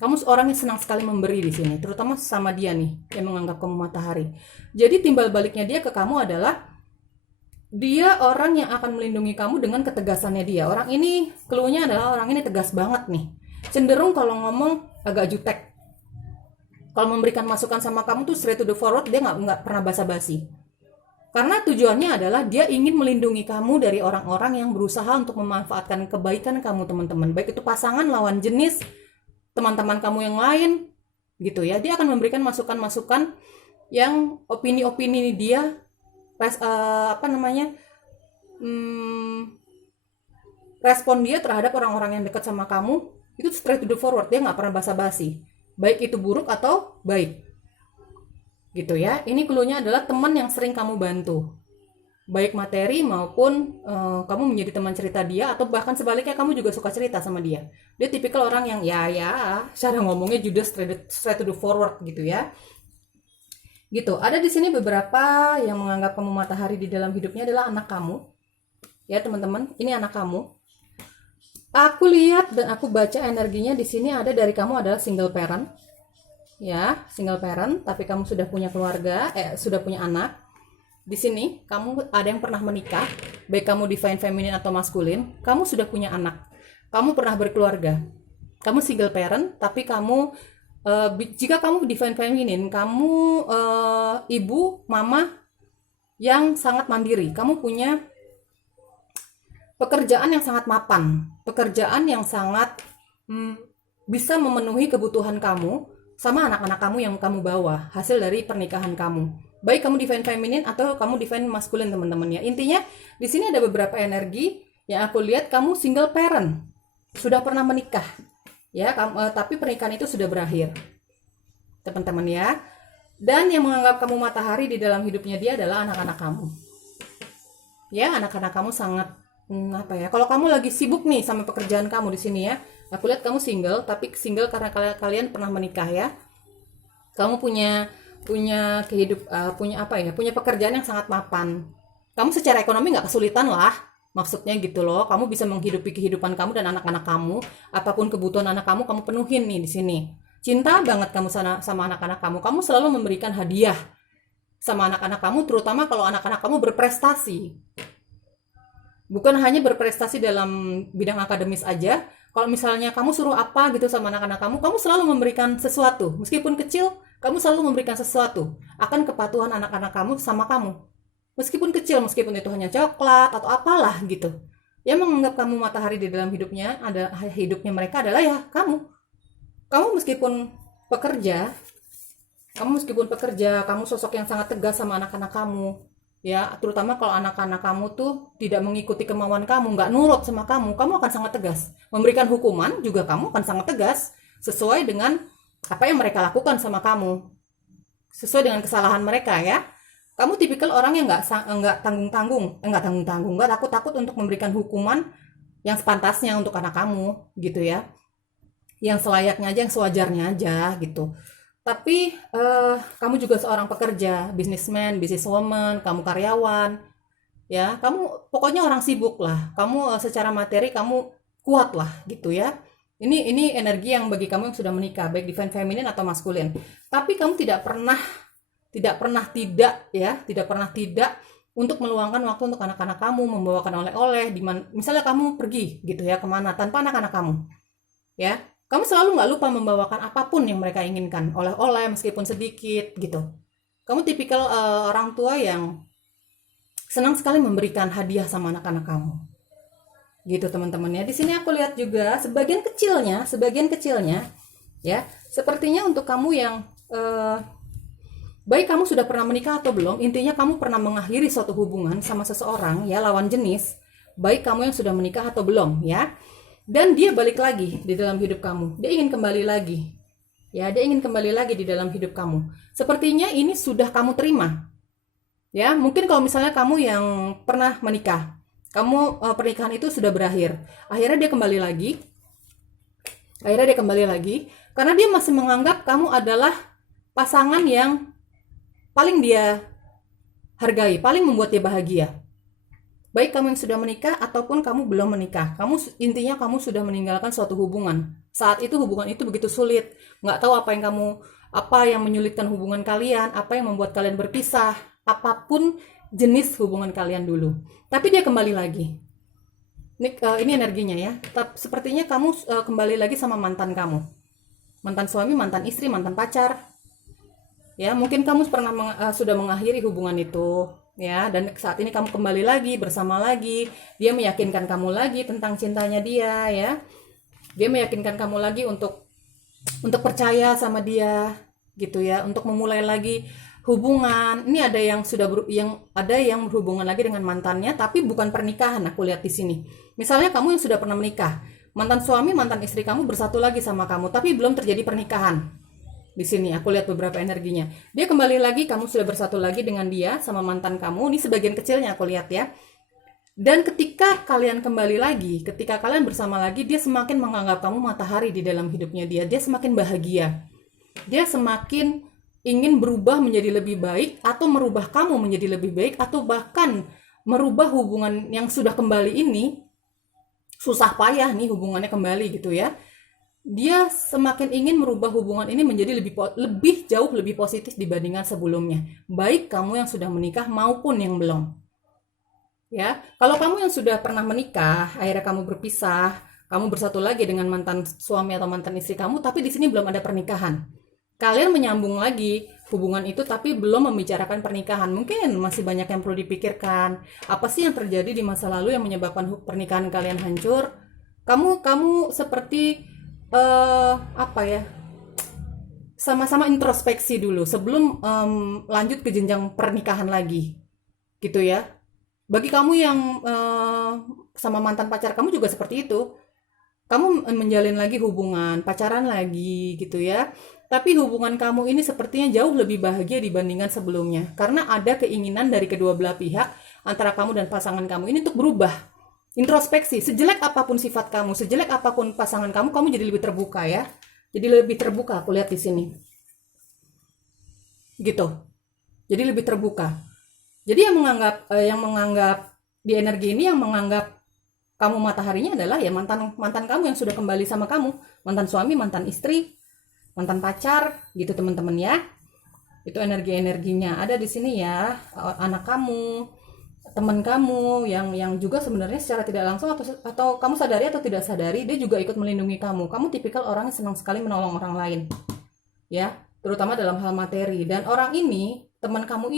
Kamu orang yang senang sekali memberi di sini, terutama sama dia nih yang menganggap kamu matahari. Jadi timbal baliknya dia ke kamu adalah dia orang yang akan melindungi kamu dengan ketegasannya dia. Orang ini clue-nya adalah orang ini tegas banget nih, cenderung kalau ngomong agak jutek. Kalau memberikan masukan sama kamu tuh straight to the forward, dia nggak pernah basa-basi. Karena tujuannya adalah dia ingin melindungi kamu dari orang-orang yang berusaha untuk memanfaatkan kebaikan kamu teman-teman. Baik itu pasangan, lawan jenis, teman-teman kamu yang lain, gitu ya. Dia akan memberikan masukan-masukan yang opini-opini dia, respon dia terhadap orang-orang yang dekat sama kamu itu straight to the forward. Dia nggak pernah basa-basi. Baik itu buruk atau baik. Gitu ya. Ini clue-nya adalah teman yang sering kamu bantu. Baik materi maupun kamu menjadi teman cerita dia, atau bahkan sebaliknya kamu juga suka cerita sama dia. Dia tipikal orang yang cara ngomongnya juga straight to the forward gitu ya. Gitu. Ada di sini beberapa yang menganggap kamu matahari di dalam hidupnya adalah anak kamu. Ya, teman-teman, ini anak kamu. Aku lihat dan aku baca energinya di sini ada dari kamu adalah single parent. Ya, single parent, tapi kamu sudah punya keluarga, sudah punya anak. Di sini kamu ada yang pernah menikah, baik kamu divine feminine atau maskulin, kamu sudah punya anak. Kamu pernah berkeluarga. Kamu single parent, tapi kamu jika kamu divine feminine, kamu ibu, mama yang sangat mandiri. Kamu punya pekerjaan yang sangat mapan, pekerjaan yang sangat bisa memenuhi kebutuhan kamu sama anak-anak kamu yang kamu bawa, hasil dari pernikahan kamu. Baik kamu divine feminine atau kamu divine masculine teman-teman ya. Intinya di sini ada beberapa energi yang aku lihat kamu single parent, sudah pernah menikah. Ya, tapi pernikahan itu sudah berakhir. Teman-teman ya. Dan yang menganggap kamu matahari di dalam hidupnya dia adalah anak-anak kamu. Ya, anak-anak kamu sangat kalau kamu lagi sibuk nih sama pekerjaan kamu di sini ya, aku lihat kamu single, tapi single karena kalian pernah menikah ya. Kamu punya punya pekerjaan yang sangat mapan. Kamu secara ekonomi nggak kesulitan lah, maksudnya gitu loh. Kamu bisa menghidupi kehidupan kamu dan anak-anak kamu, apapun kebutuhan anak kamu penuhin nih di sini. Cinta banget kamu sama anak-anak kamu. Kamu selalu memberikan hadiah sama anak-anak kamu, terutama kalau anak-anak kamu berprestasi. Bukan hanya berprestasi dalam bidang akademis aja. Kalau misalnya kamu suruh apa gitu sama anak-anak kamu selalu memberikan sesuatu. Meskipun kecil, kamu selalu memberikan sesuatu. Akan kepatuhan anak-anak kamu sama kamu. meskipun kecil, meskipun itu hanya coklat atau apalah gitu. Yang menganggap kamu matahari di dalam hidupnya mereka adalah ya kamu. Meskipun pekerja, kamu sosok yang sangat tegas sama anak-anak kamu, ya, terutama kalau anak-anak kamu tuh tidak mengikuti kemauan kamu, nggak nurut sama kamu akan sangat tegas. Memberikan hukuman juga kamu akan sangat tegas, sesuai dengan apa yang mereka lakukan sama kamu, sesuai dengan kesalahan mereka ya. Kamu tipikal orang yang nggak tanggung-tanggung, nggak takut-takut untuk memberikan hukuman yang sepantasnya untuk anak kamu, gitu ya. Yang selayaknya aja, yang sewajarnya aja, gitu. Tapi kamu juga seorang pekerja, businessman, businesswoman, kamu karyawan, ya. Kamu pokoknya orang sibuk lah. Kamu secara materi kamu kuat lah, gitu ya. Ini energi yang bagi kamu yang sudah menikah, baik divine feminine atau maskulin. Tapi kamu tidak pernah tidak untuk meluangkan waktu untuk anak-anak kamu, membawakan oleh-oleh, misalnya kamu pergi gitu ya kemana tanpa anak-anak kamu, ya. Kamu selalu nggak lupa membawakan apapun yang mereka inginkan, oleh-oleh meskipun sedikit gitu. Kamu tipikal orang tua yang senang sekali memberikan hadiah sama anak-anak kamu, gitu teman-teman ya. Di sini aku lihat juga sebagian kecilnya, ya. Sepertinya untuk kamu yang baik kamu sudah pernah menikah atau belum, intinya kamu pernah mengakhiri suatu hubungan sama seseorang ya, lawan jenis, baik kamu yang sudah menikah atau belum ya. Dan dia balik lagi di dalam hidup kamu. Dia ingin kembali lagi. Ya, dia ingin kembali lagi di dalam hidup kamu. Sepertinya ini sudah kamu terima. Ya, mungkin kalau misalnya kamu yang pernah menikah, pernikahan itu sudah berakhir. Akhirnya dia kembali lagi karena dia masih menganggap kamu adalah pasangan yang paling dia hargai, paling membuat dia bahagia. Baik kamu yang sudah menikah ataupun kamu belum menikah, intinya kamu sudah meninggalkan suatu hubungan. Saat itu hubungan itu begitu sulit, nggak tahu apa yang menyulitkan hubungan kalian, apa yang membuat kalian berpisah, apapun jenis hubungan kalian dulu. Tapi dia kembali lagi. Ini energinya ya. Sepertinya kamu kembali lagi sama mantan kamu, mantan suami, mantan istri, mantan pacar. Ya, mungkin kamu sudah mengakhiri hubungan itu, ya, dan saat ini kamu kembali lagi, bersama lagi, dia meyakinkan kamu lagi tentang cintanya dia, ya. Dia meyakinkan kamu lagi untuk percaya sama dia, gitu ya, untuk memulai lagi hubungan. Ini ada yang berhubungan lagi dengan mantannya, tapi bukan pernikahan. Aku lihat di sini. Misalnya kamu yang sudah pernah menikah, mantan suami, mantan istri kamu bersatu lagi sama kamu, tapi belum terjadi pernikahan. Di sini aku lihat beberapa energinya. Dia kembali lagi, kamu sudah bersatu lagi dengan dia sama mantan kamu. Ini sebagian kecilnya aku lihat ya. Dan ketika kalian kembali lagi, ketika kalian bersama lagi, dia semakin menganggap kamu matahari di dalam hidupnya dia. Dia semakin bahagia. Dia semakin ingin berubah menjadi lebih baik, atau merubah kamu menjadi lebih baik, atau bahkan merubah hubungan yang sudah kembali ini. Susah payah nih hubungannya kembali gitu ya. Dia semakin ingin merubah hubungan ini menjadi jauh lebih positif dibandingkan sebelumnya. Baik kamu yang sudah menikah maupun yang belum. Ya, kalau kamu yang sudah pernah menikah, akhirnya kamu berpisah, kamu bersatu lagi dengan mantan suami atau mantan istri kamu, tapi di sini belum ada pernikahan. Kalian menyambung lagi hubungan itu tapi belum membicarakan pernikahan. Mungkin masih banyak yang perlu dipikirkan. Apa sih yang terjadi di masa lalu yang menyebabkan pernikahan kalian hancur? Kamu seperti sama-sama introspeksi dulu sebelum lanjut ke jenjang pernikahan lagi, gitu ya. Bagi kamu yang sama mantan pacar kamu juga seperti itu. Kamu menjalin lagi hubungan, pacaran lagi, gitu ya. Tapi hubungan kamu ini sepertinya jauh lebih bahagia dibandingkan sebelumnya, karena ada keinginan dari kedua belah pihak antara kamu dan pasangan kamu ini untuk berubah. Introspeksi, sejelek apapun sifat kamu, sejelek apapun pasangan kamu jadi lebih terbuka ya. Jadi lebih terbuka, aku lihat di sini. Gitu. Jadi lebih terbuka. Jadi yang menganggap di energi ini, yang menganggap kamu mataharinya adalah ya mantan kamu yang sudah kembali sama kamu, mantan suami, mantan istri, mantan pacar, gitu teman-teman ya. Itu energinya ada di sini ya. Anak kamu, teman kamu yang juga sebenarnya secara tidak langsung atau kamu sadari atau tidak sadari, dia juga ikut melindungi kamu. Kamu tipikal orang yang senang sekali menolong orang lain, ya, terutama dalam hal materi. Dan orang ini, teman kamu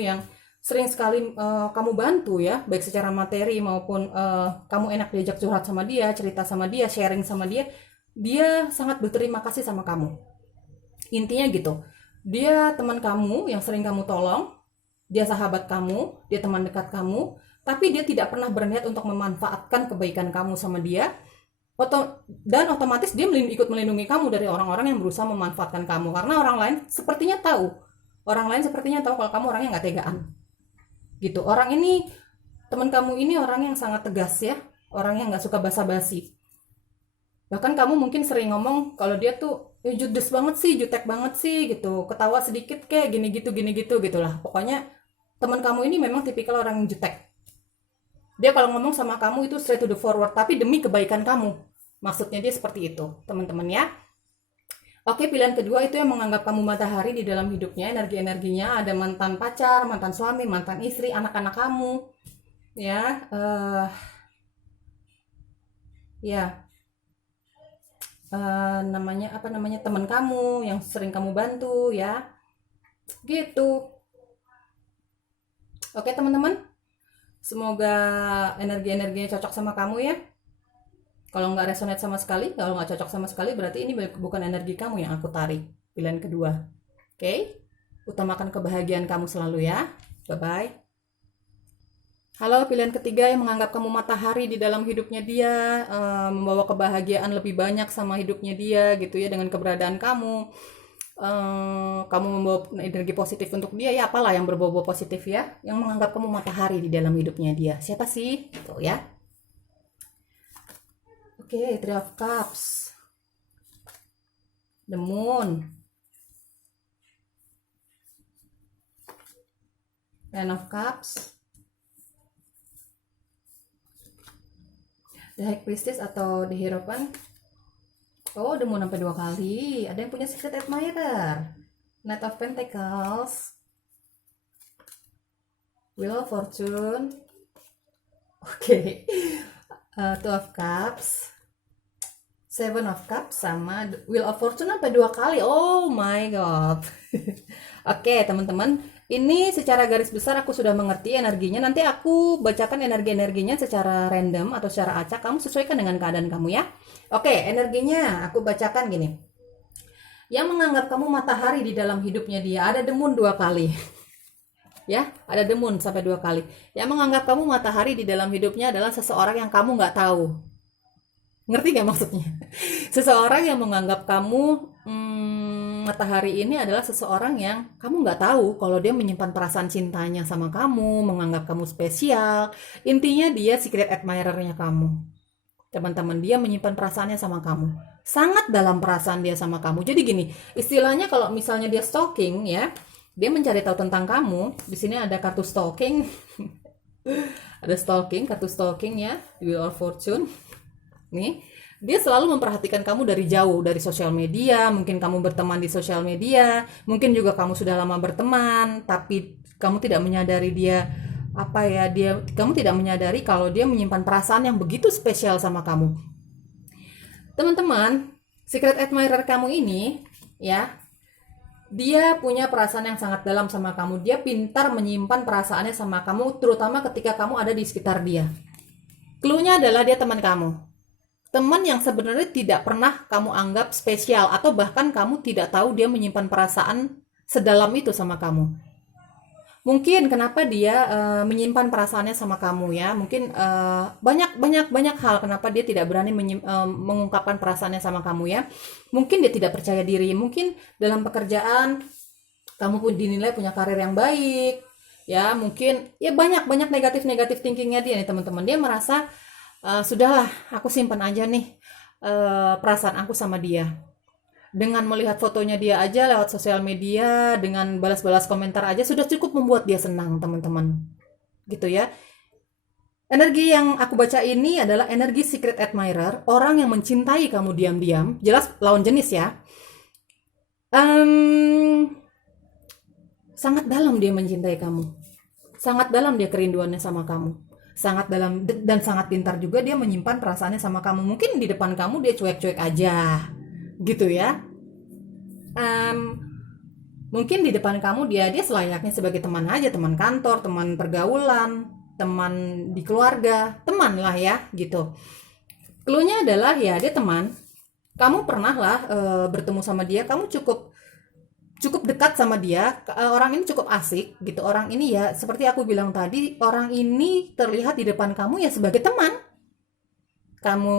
yang sering sekali kamu bantu ya, baik secara materi maupun kamu enak diajak curhat sama dia, cerita sama dia, sharing sama dia, dia sangat berterima kasih sama kamu. Intinya gitu, dia teman kamu yang sering kamu tolong, dia sahabat kamu, dia teman dekat kamu, tapi dia tidak pernah berniat untuk memanfaatkan kebaikan kamu sama dia, dan otomatis dia ikut melindungi kamu dari orang-orang yang berusaha memanfaatkan kamu, karena orang lain sepertinya tahu kalau kamu orangnya nggak tegaan gitu. Orang ini, teman kamu ini orang yang sangat tegas ya, orang yang nggak suka basa-basi. Bahkan kamu mungkin sering ngomong kalau dia tuh judes banget sih, jutek banget sih gitu, ketawa sedikit kayak gini gitu gitulah. Pokoknya teman kamu ini memang tipikal orang yang jutek. Dia kalau ngomong sama kamu itu straight to the forward, tapi demi kebaikan kamu. Maksudnya dia seperti itu, teman-teman ya. Oke, pilihan kedua itu yang menganggap kamu matahari di dalam hidupnya, energi-energinya ada mantan pacar, mantan suami, mantan istri, anak-anak kamu, ya, ya, namanya teman kamu yang sering kamu bantu, ya, gitu. Oke, teman-teman, semoga energi-energinya cocok sama kamu ya. Kalau nggak resonate sama sekali, kalau nggak cocok sama sekali, berarti ini bukan energi kamu yang aku tarik. Pilihan kedua. Oke? Utamakan kebahagiaan kamu selalu ya. Bye-bye. Halo, pilihan ketiga yang menganggap kamu matahari di dalam hidupnya dia, membawa kebahagiaan lebih banyak sama hidupnya dia gitu ya, dengan keberadaan kamu. Kamu membawa energi positif untuk dia ya, apalah yang berbau-bau positif ya, yang menganggap kamu matahari di dalam hidupnya dia. Siapa sih? Tuh ya. Oke, Three of Cups, the Moon, Ten of Cups, the High Priestess atau the Hierophant. Oh, the Moon sampai 2 kali. Ada yang punya secret admirer. Knight of Pentacles, Wheel of Fortune. Oke. Two of Cups, Seven of Cups, sama Wheel of Fortune sampai 2 kali. Oh my god. Oke, teman-teman, ini secara garis besar aku sudah mengerti energinya. Nanti aku bacakan energi-energinya secara random atau secara acak. Kamu sesuaikan dengan keadaan kamu ya. Oke, energinya aku bacakan gini. Yang menganggap kamu matahari di dalam hidupnya dia, ada the Moon 2 kali. Ya, ada the Moon sampai 2 kali. Yang menganggap kamu matahari di dalam hidupnya adalah seseorang yang kamu nggak tahu. Ngerti gak maksudnya? Seseorang yang menganggap kamu matahari ini adalah seseorang yang kamu nggak tahu kalau dia menyimpan perasaan cintanya sama kamu, menganggap kamu spesial. Intinya dia secret admirer-nya kamu. Teman-teman, dia menyimpan perasaannya sama kamu. Sangat dalam perasaan dia sama kamu. Jadi gini, istilahnya kalau misalnya dia stalking ya, dia mencari tahu tentang kamu. Di sini ada kartu stalking. Ada stalking, kartu stalking ya, Wheel of Fortune. Nih, dia selalu memperhatikan kamu dari jauh, dari sosial media. Mungkin kamu berteman di sosial media, mungkin juga kamu sudah lama berteman, tapi kamu tidak menyadari kamu tidak menyadari kalau dia menyimpan perasaan yang begitu spesial sama kamu. Teman-teman, secret admirer kamu ini ya, dia punya perasaan yang sangat dalam sama kamu. Dia pintar menyimpan perasaannya sama kamu, terutama ketika kamu ada di sekitar dia. Clue-nya adalah dia teman kamu. Teman yang sebenarnya tidak pernah kamu anggap spesial, atau bahkan kamu tidak tahu dia menyimpan perasaan sedalam itu sama kamu. Mungkin kenapa dia menyimpan perasaannya sama kamu ya, mungkin banyak hal kenapa dia tidak berani mengungkapkan perasaannya sama kamu ya. Mungkin dia tidak percaya diri, mungkin dalam pekerjaan kamu pun dinilai punya karir yang baik ya, mungkin ya banyak negatif thinkingnya dia nih teman-teman. Dia merasa sudahlah, aku simpan aja nih perasaan aku sama dia. Dengan melihat fotonya dia aja lewat sosial media, dengan balas-balas komentar aja sudah cukup membuat dia senang, teman-teman. Gitu ya. Energi yang aku baca ini adalah energi secret admirer, orang yang mencintai kamu diam-diam, jelas lawan jenis ya. Sangat dalam dia mencintai kamu. Sangat dalam dia kerinduannya sama kamu. Sangat dalam dan sangat pintar juga dia menyimpan perasaannya sama kamu. Mungkin di depan kamu dia cuek-cuek aja gitu ya. Mungkin di depan kamu dia selayaknya sebagai teman aja, teman kantor, teman pergaulan, teman di keluarga, teman lah ya gitu. Cluenya adalah ya dia teman. Kamu pernah lah bertemu sama dia, kamu cukup cukup dekat sama dia, orang ini cukup asik gitu. Orang ini ya seperti aku bilang tadi, orang ini terlihat di depan kamu ya sebagai teman. Kamu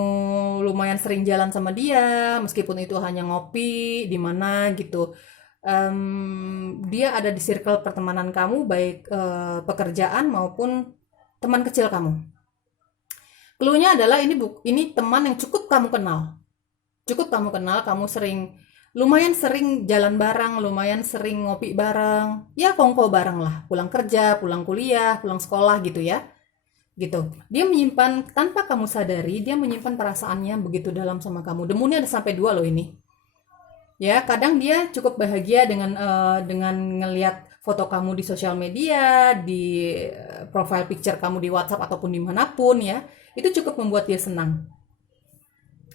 lumayan sering jalan sama dia, meskipun itu hanya ngopi di mana gitu. Dia ada di circle pertemanan kamu, baik pekerjaan maupun teman kecil kamu. Cluenya adalah ini teman yang cukup kamu kenal. Cukup kamu kenal, kamu lumayan sering jalan bareng, lumayan sering ngopi bareng. Ya kongko bareng lah, pulang kerja, pulang kuliah, pulang sekolah gitu ya. Gitu. Dia menyimpan tanpa kamu sadari, dia menyimpan perasaannya begitu dalam sama kamu. Demunnya ada sampai 2 loh ini. Ya, kadang dia cukup bahagia dengan ngelihat foto kamu di sosial media, di profile picture kamu di WhatsApp ataupun dimanapun ya. Itu cukup membuat dia senang.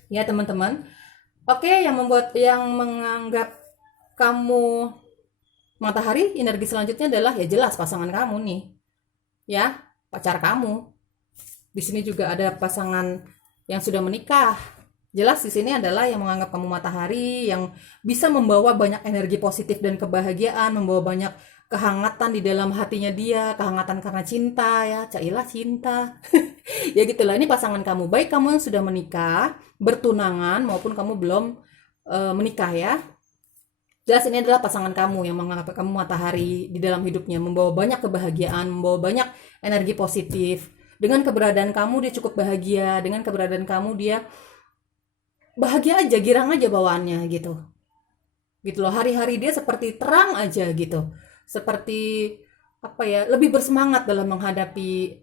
Ya teman-teman. Oke, yang menganggap kamu matahari, energi selanjutnya adalah ya jelas pasangan kamu nih. Ya, pacar kamu. Di sini juga ada pasangan yang sudah menikah. Jelas di sini adalah yang menganggap kamu matahari, yang bisa membawa banyak energi positif dan kebahagiaan, membawa banyak kehangatan di dalam hatinya dia, kehangatan karena cinta ya, cailah cinta. Ya gitulah, ini pasangan kamu. Baik kamu yang sudah menikah, bertunangan maupun kamu belum menikah ya. Jelas ini adalah pasangan kamu yang menganggap kamu matahari di dalam hidupnya, membawa banyak kebahagiaan, membawa banyak energi positif. Dengan keberadaan kamu dia cukup bahagia, dengan keberadaan kamu dia bahagia aja, girang aja bawaannya gitu. Gitu loh, hari-hari dia seperti terang aja gitu. Seperti apa ya, lebih bersemangat dalam menghadapi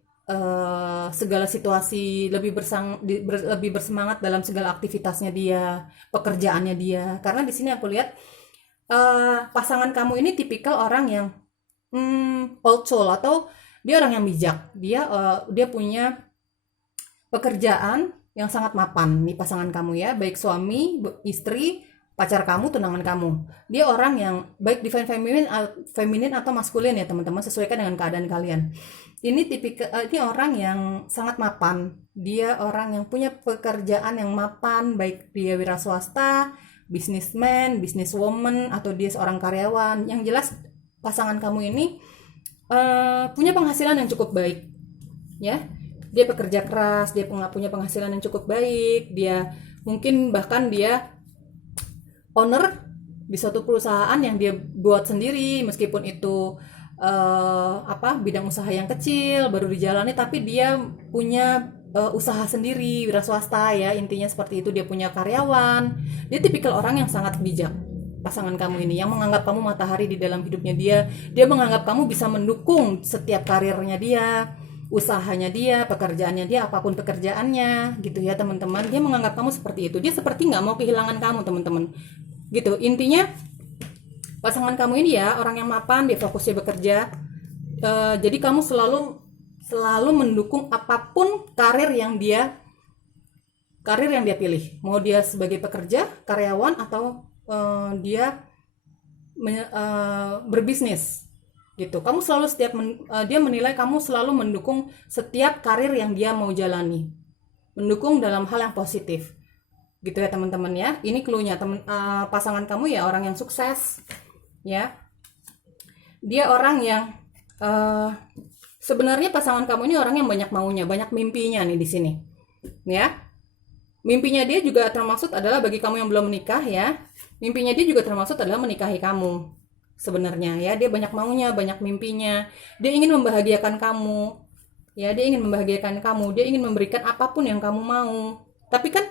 segala situasi, lebih bersemangat dalam segala aktivitasnya dia, pekerjaannya dia. Karena di sini aku lihat pasangan kamu ini tipikal orang yang old soul, atau dia orang yang bijak. Dia punya pekerjaan yang sangat mapan nih pasangan kamu ya, baik suami, istri, pacar kamu, tunangan kamu. Dia orang yang baik divine feminin atau maskulin ya teman-teman, sesuaikan dengan keadaan kalian. Ini orang yang sangat mapan. Dia orang yang punya pekerjaan yang mapan, baik dia wira swasta, businessman, businesswoman, atau dia seorang karyawan. Yang jelas pasangan kamu ini punya penghasilan yang cukup baik, ya. Dia pekerja keras, dia punya penghasilan yang cukup baik, dia mungkin bahkan dia owner di suatu perusahaan yang dia buat sendiri, meskipun itu bidang usaha yang kecil baru dijalani, tapi dia punya usaha sendiri, wira swasta ya, intinya seperti itu. Dia punya karyawan. Dia tipikal orang yang sangat bijak, pasangan kamu ini, yang menganggap kamu matahari di dalam hidupnya dia menganggap kamu bisa mendukung setiap karirnya dia, usahanya dia, pekerjaannya dia, apapun pekerjaannya gitu ya teman-teman. Dia menganggap kamu seperti itu, dia seperti nggak mau kehilangan kamu teman-teman gitu. Intinya pasangan kamu ini ya orang yang mapan, dia fokusnya bekerja. Jadi kamu selalu mendukung apapun karir yang dia pilih, mau dia sebagai pekerja, karyawan, atau dia berbisnis gitu. Kamu selalu dia menilai kamu selalu mendukung setiap karir yang dia mau jalani, mendukung dalam hal yang positif gitu ya teman-teman ya. Ini cluenya pasangan kamu ya orang yang sukses ya. Dia orang yang sebenarnya pasangan kamu ini orang yang banyak maunya, banyak mimpinya nih di sini ya. Mimpinya dia juga termasuk adalah, bagi kamu yang belum menikah ya, mimpinya dia juga termasuk adalah menikahi kamu. Sebenarnya ya, dia banyak maunya, banyak mimpinya. Dia ingin membahagiakan kamu. Ya, dia ingin membahagiakan kamu. Dia ingin memberikan apapun yang kamu mau. Tapi kan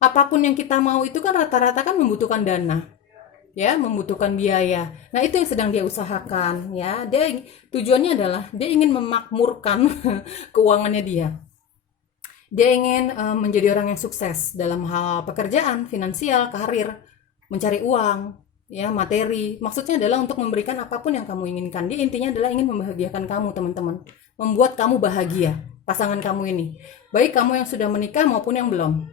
apapun yang kita mau itu kan rata-rata kan membutuhkan dana. Ya, membutuhkan biaya. Nah, itu yang sedang dia usahakan ya. Tujuannya adalah dia ingin memakmurkan keuangannya dia. Dia ingin menjadi orang yang sukses dalam hal pekerjaan, finansial, karir, mencari uang, ya, materi. Maksudnya adalah untuk memberikan apapun yang kamu inginkan. Dia intinya adalah ingin membahagiakan kamu, teman-teman. Membuat kamu bahagia, pasangan kamu ini. Baik kamu yang sudah menikah maupun yang belum.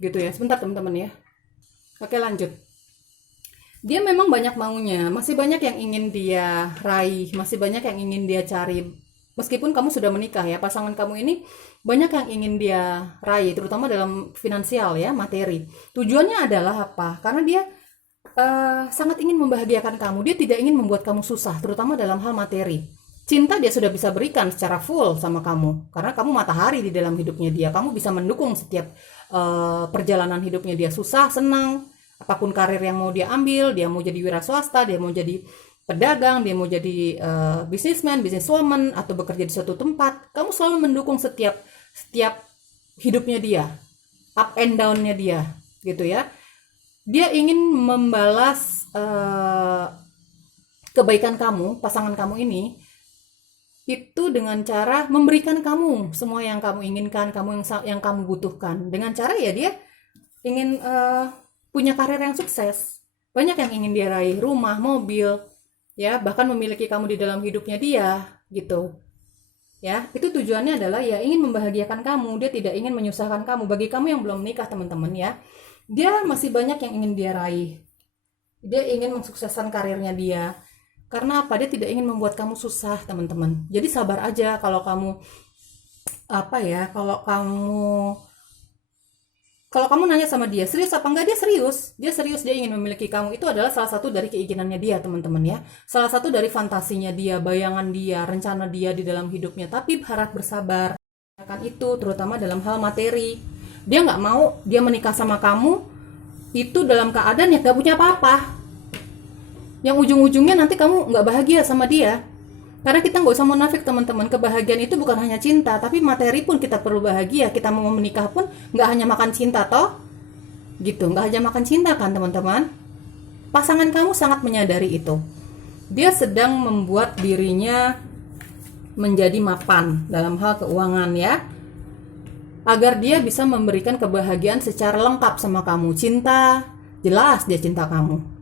Gitu ya. Sebentar, teman-teman ya. Oke, lanjut. Dia memang banyak maunya, masih banyak yang ingin dia raih, masih banyak yang ingin dia cari. Meskipun kamu sudah menikah ya, pasangan kamu ini banyak yang ingin dia raih, terutama dalam finansial ya, materi. Tujuannya adalah apa? Karena dia sangat ingin membahagiakan kamu. Dia tidak ingin membuat kamu susah, terutama dalam hal materi. Cinta dia sudah bisa berikan secara full sama kamu, karena kamu matahari di dalam hidupnya dia. Kamu bisa mendukung setiap perjalanan hidupnya dia, susah, senang, apapun karir yang mau dia ambil. Dia mau jadi wira swasta, dia mau jadi pedagang, dia mau jadi businessman, businesswoman, atau bekerja di suatu tempat. Kamu selalu mendukung setiap setiap hidupnya dia, up and down-nya dia, gitu ya. Dia ingin membalas kebaikan kamu, pasangan kamu ini, itu dengan cara memberikan kamu semua yang kamu inginkan, yang kamu butuhkan. Dengan cara ya dia ingin punya karir yang sukses. Banyak yang ingin dia raih, rumah, mobil, ya, bahkan memiliki kamu di dalam hidupnya dia, gitu. Ya, itu tujuannya adalah ya ingin membahagiakan kamu. Dia tidak ingin menyusahkan kamu. Bagi kamu yang belum menikah, teman-teman ya, dia masih banyak yang ingin dia raih. Dia ingin mensukseskan karirnya dia. Karena apa? Dia tidak ingin membuat kamu susah, teman-teman. Jadi sabar aja kalau kamu kalau kamu nanya sama dia, serius apa enggak? Dia serius. Dia serius, dia ingin memiliki kamu. Itu adalah salah satu dari keinginannya dia, teman-teman ya. Salah satu dari fantasinya dia, bayangan dia, rencana dia di dalam hidupnya. Tapi harap bersabar. Akan itu, terutama dalam hal materi. Dia nggak mau dia menikah sama kamu itu dalam keadaan ya nggak punya apa-apa, yang ujung-ujungnya nanti kamu nggak bahagia sama dia. Karena kita nggak usah munafik, teman-teman, kebahagiaan itu bukan hanya cinta, tapi materi pun kita perlu bahagia. Kita mau menikah pun nggak hanya makan cinta toh, gitu. Nggak hanya makan cinta kan, teman-teman. Pasangan kamu sangat menyadari itu. Dia sedang membuat dirinya menjadi mapan dalam hal keuangan ya, agar dia bisa memberikan kebahagiaan secara lengkap sama kamu. Cinta, jelas dia cinta kamu.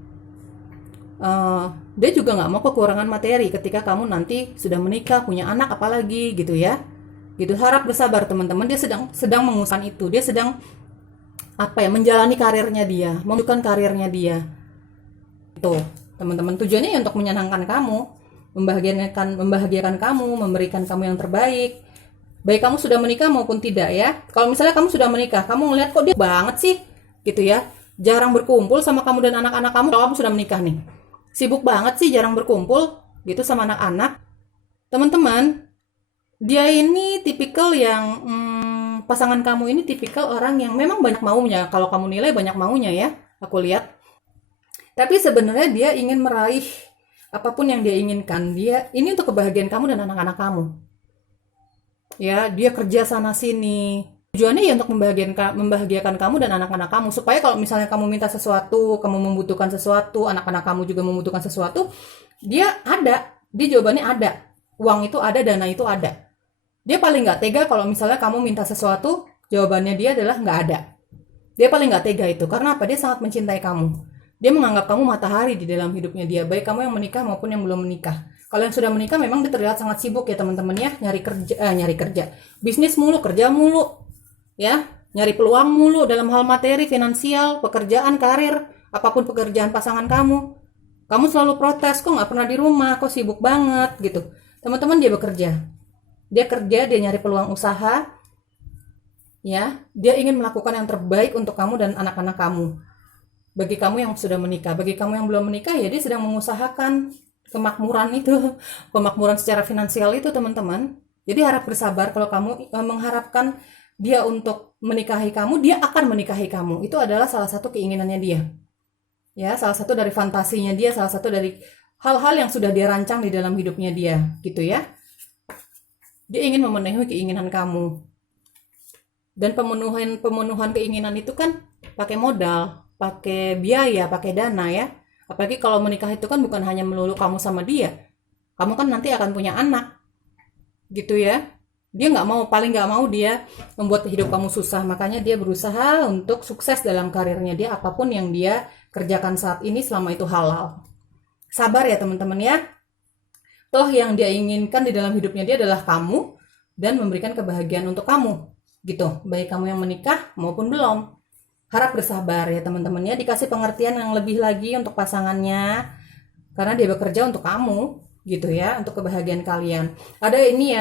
Dia juga nggak mau kekurangan materi ketika kamu nanti sudah menikah, punya anak apalagi gitu ya. Gitu, harap bersabar teman-teman. Dia sedang mengusahakan itu. Dia sedang menjalani karirnya dia, membutuhkan karirnya dia. Itu, teman-teman, tujuannya ya untuk menyenangkan kamu, membahagiakan kamu, memberikan kamu yang terbaik. Baik kamu sudah menikah maupun tidak ya. Kalau misalnya kamu sudah menikah, kamu ngeliat kok dia banget sih, gitu ya, jarang berkumpul sama kamu dan anak-anak kamu. Kalau kamu sudah menikah nih, sibuk banget sih, jarang berkumpul gitu sama anak-anak. Teman-teman, dia ini tipikal yang pasangan kamu ini tipikal orang yang memang banyak maunya. Kalau kamu nilai banyak maunya ya, aku lihat. Tapi sebenarnya dia ingin meraih apapun yang dia inginkan. Dia ini untuk kebahagiaan kamu dan anak-anak kamu. Ya, dia kerja sana sini. Tujuannya ya untuk membahagiakan kamu dan anak-anak kamu. Supaya kalau misalnya kamu minta sesuatu, kamu membutuhkan sesuatu, anak-anak kamu juga membutuhkan sesuatu, dia ada. Dia jawabannya ada. Uang itu ada, dana itu ada. Dia paling nggak tega kalau misalnya kamu minta sesuatu, jawabannya dia adalah nggak ada. Dia paling nggak tega itu. Karena apa? Dia sangat mencintai kamu. Dia menganggap kamu matahari di dalam hidupnya dia. Baik kamu yang menikah maupun yang belum menikah. Kalau yang sudah menikah memang dia terlihat sangat sibuk ya teman-teman ya, nyari kerja, bisnis mulu, kerja mulu, ya, nyari peluang mulu dalam hal materi, finansial, pekerjaan, karir, apapun pekerjaan pasangan kamu. Kamu selalu protes, kok nggak pernah di rumah, kok sibuk banget gitu. Teman-teman, dia bekerja, dia nyari peluang usaha, ya, dia ingin melakukan yang terbaik untuk kamu dan anak-anak kamu. Bagi kamu yang sudah menikah, bagi kamu yang belum menikah ya dia sedang mengusahakan kemakmuran secara finansial itu teman-teman. Jadi harap bersabar. Kalau kamu mengharapkan dia untuk menikahi kamu, dia akan menikahi kamu. Itu adalah salah satu keinginannya dia. Ya, salah satu dari fantasinya dia, salah satu dari hal-hal yang sudah dia rancang di dalam hidupnya dia, gitu ya. Dia ingin memenuhi keinginan kamu. Dan pemenuhan keinginan itu kan pakai modal, pakai biaya, pakai dana ya. Apalagi kalau menikah itu kan bukan hanya melulu kamu sama dia. Kamu kan nanti akan punya anak. Gitu ya. Dia paling nggak mau dia membuat hidup kamu susah. Makanya dia berusaha untuk sukses dalam karirnya dia. Apapun yang dia kerjakan saat ini selama itu halal. Sabar ya teman-teman ya. Toh yang dia inginkan di dalam hidupnya dia adalah kamu. Dan memberikan kebahagiaan untuk kamu. Gitu. Baik kamu yang menikah maupun belum. harap bersabar ya teman-teman ya, dikasih pengertian yang lebih lagi untuk pasangannya, karena dia bekerja untuk kamu gitu ya, untuk kebahagiaan kalian. Ada ini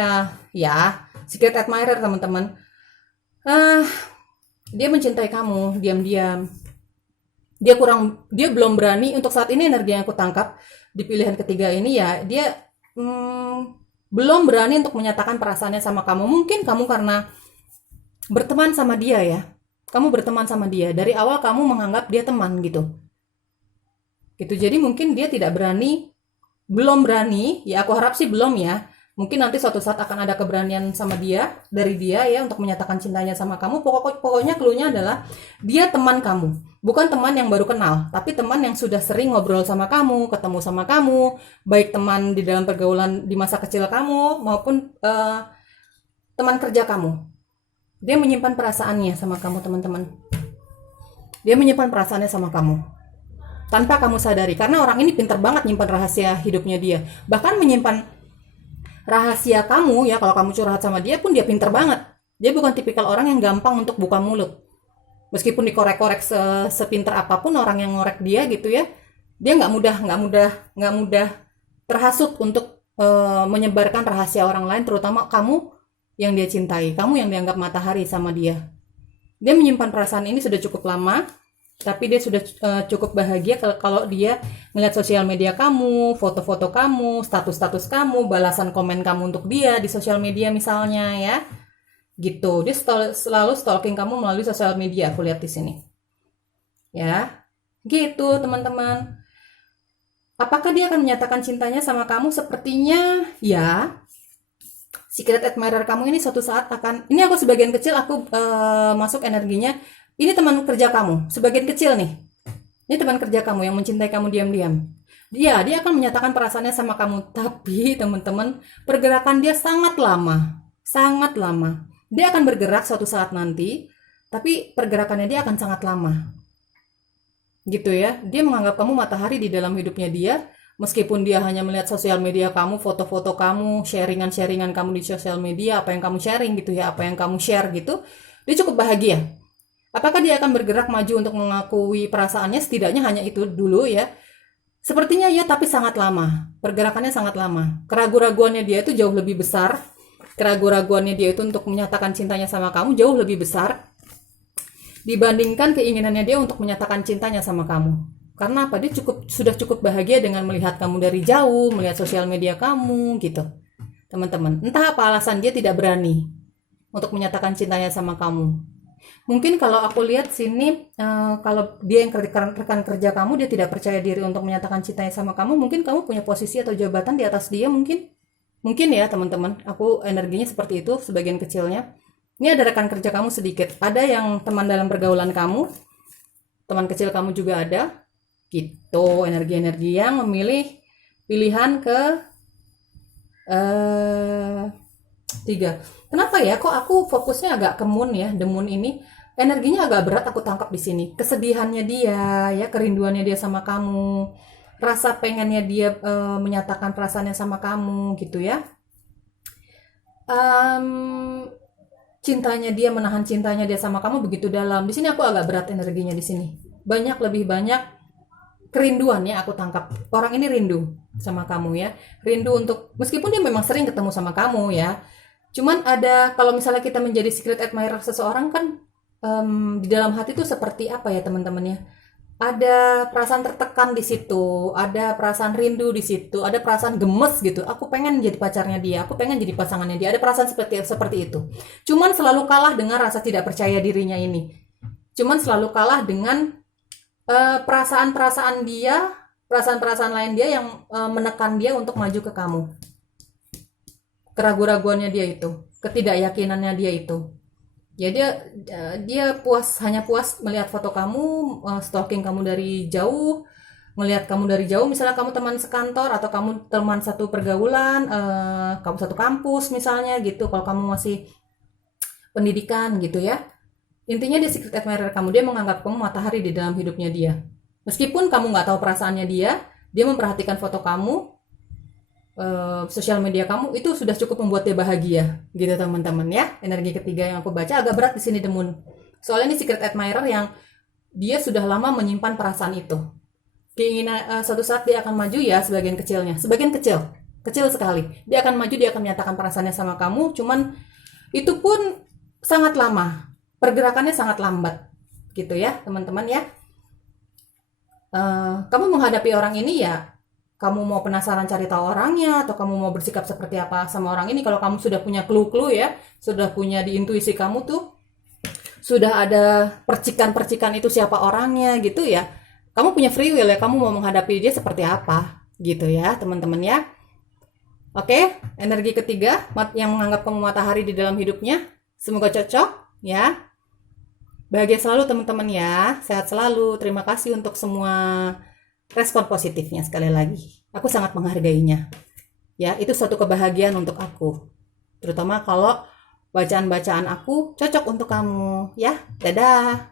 ya secret admirer teman-teman. Dia mencintai kamu diam-diam. Dia belum berani untuk saat ini, energi yang aku tangkap di pilihan ketiga ini ya, dia belum berani untuk menyatakan perasaannya sama kamu. Mungkin kamu karena berteman sama dia ya, kamu berteman sama dia dari awal, kamu menganggap dia teman gitu. Jadi mungkin dia belum berani ya, aku harap sih belum ya. Mungkin nanti suatu saat akan ada keberanian dari dia ya untuk menyatakan cintanya sama kamu. Pokoknya cluenya adalah dia teman kamu, bukan teman yang baru kenal, tapi teman yang sudah sering ngobrol sama kamu, ketemu sama kamu, baik teman di dalam pergaulan di masa kecil kamu maupun teman kerja kamu. Dia menyimpan perasaannya sama kamu teman-teman. Dia menyimpan perasaannya sama kamu tanpa kamu sadari, karena orang ini pintar banget nyimpan rahasia hidupnya dia. Bahkan menyimpan rahasia kamu ya, kalau kamu curhat sama dia pun dia pintar banget. Dia bukan tipikal orang yang gampang untuk buka mulut. Meskipun dikorek-korek sepintar apapun orang yang ngorek dia gitu ya, dia nggak mudah terhasut untuk menyebarkan rahasia orang lain, terutama kamu yang dia cintai, kamu yang dianggap matahari sama dia. Dia menyimpan perasaan ini sudah cukup lama, tapi dia sudah cukup bahagia kalau dia ngeliat sosial media kamu, foto-foto kamu, status-status kamu, balasan komen kamu untuk dia di sosial media misalnya ya. Gitu. Dia selalu stalking kamu melalui sosial media, aku lihat di sini. Ya. Gitu, teman-teman. Apakah dia akan menyatakan cintanya sama kamu? Sepertinya ya. Secret admirer kamu ini suatu saat akan, ini aku sebagian kecil aku masuk energinya. Ini teman kerja kamu, sebagian kecil nih. Ini teman kerja kamu yang mencintai kamu diam-diam. Dia akan menyatakan perasaannya sama kamu, tapi teman-teman, pergerakan dia sangat lama. Sangat lama. Dia akan bergerak suatu saat nanti, tapi pergerakannya dia akan sangat lama. Gitu ya. Dia menganggap kamu matahari di dalam hidupnya dia, meskipun dia hanya melihat sosial media kamu, foto-foto kamu, sharingan-sharingan kamu di sosial media, apa yang kamu sharing gitu ya, apa yang kamu share gitu. Dia cukup bahagia. Apakah dia akan bergerak maju untuk mengakui perasaannya? Setidaknya hanya itu dulu ya. Sepertinya ya, tapi sangat lama. Pergerakannya sangat lama. Keraguan-raguannya dia itu jauh lebih besar. Keraguan-raguannya dia itu untuk menyatakan cintanya sama kamu jauh lebih besar dibandingkan keinginannya dia untuk menyatakan cintanya sama kamu. Karena apa? Dia sudah cukup bahagia dengan melihat kamu dari jauh, melihat sosial media kamu gitu. Teman-teman, entah apa alasan dia tidak berani untuk menyatakan cintanya sama kamu. Mungkin kalau aku lihat sini, kalau dia yang rekan kerja kamu, dia tidak percaya diri untuk menyatakan cintanya sama kamu. Mungkin kamu punya posisi atau jabatan di atas dia, mungkin ya teman-teman. Aku energinya seperti itu sebagian kecilnya. Ini ada rekan kerja kamu sedikit, ada yang teman dalam pergaulan kamu, teman kecil kamu juga ada. Gitu, energi-energi yang memilih pilihan ke 3. Kenapa ya? Kok aku fokusnya agak ke moon ya, the moon ini. Energinya agak berat aku tangkap di sini. Kesedihannya dia, ya, kerinduannya dia sama kamu. Rasa pengennya dia menyatakan perasaannya sama kamu gitu ya. Cintanya dia, menahan cintanya dia sama kamu begitu dalam. Di sini aku agak berat energinya di sini. Lebih banyak kerinduan ya aku tangkap. Orang ini rindu sama kamu ya. Rindu untuk, meskipun dia memang sering ketemu sama kamu ya. Cuman ada, kalau misalnya kita menjadi secret admirer seseorang kan, di dalam hati itu seperti apa ya teman-teman ya? Ada perasaan tertekan di situ, ada perasaan rindu di situ, ada perasaan gemes gitu. Aku pengen jadi pacarnya dia, aku pengen jadi pasangannya dia. Ada perasaan seperti itu. Cuman selalu kalah dengan rasa tidak percaya dirinya ini. Cuman selalu kalah dengan perasaan-perasaan lain dia yang menekan dia untuk maju ke kamu. Keraguan-raguannya dia itu, ketidakyakinannya dia itu. Ya dia hanya puas melihat foto kamu, stalking kamu dari jauh, melihat kamu dari jauh. Misalnya kamu teman sekantor atau kamu teman satu pergaulan, kamu satu kampus misalnya gitu. Kalau kamu masih pendidikan gitu ya. Intinya dia secret admirer kamu, dia menganggap kamu matahari di dalam hidupnya dia. Meskipun kamu nggak tahu perasaannya dia memperhatikan foto kamu, sosial media kamu, itu sudah cukup membuat dia bahagia gitu teman-teman ya. Energi ketiga yang aku baca agak berat di sini, the moon. Soalnya ini secret admirer yang dia sudah lama menyimpan perasaan itu. Keinginan suatu saat dia akan maju ya, sebagian kecilnya, sebagian kecil sekali. Dia akan maju, dia akan menyatakan perasaannya sama kamu, cuman itu pun sangat lama, pergerakannya sangat lambat, gitu ya teman-teman ya. Kamu menghadapi orang ini ya, kamu mau penasaran cari tahu orangnya, atau kamu mau bersikap seperti apa sama orang ini. Kalau kamu sudah punya clue-clue ya, sudah punya di intuisi kamu tuh, sudah ada percikan-percikan itu siapa orangnya gitu ya, kamu punya free will ya, kamu mau menghadapi dia seperti apa gitu ya teman-teman ya. Oke, energi ketiga yang menganggap kamu matahari di dalam hidupnya, semoga cocok ya. Bahagia selalu teman-teman ya, sehat selalu. Terima kasih untuk semua respon positifnya sekali lagi. Aku sangat menghargainya. Ya, itu suatu kebahagiaan untuk aku. Terutama kalau bacaan-bacaan aku cocok untuk kamu ya. Dadah.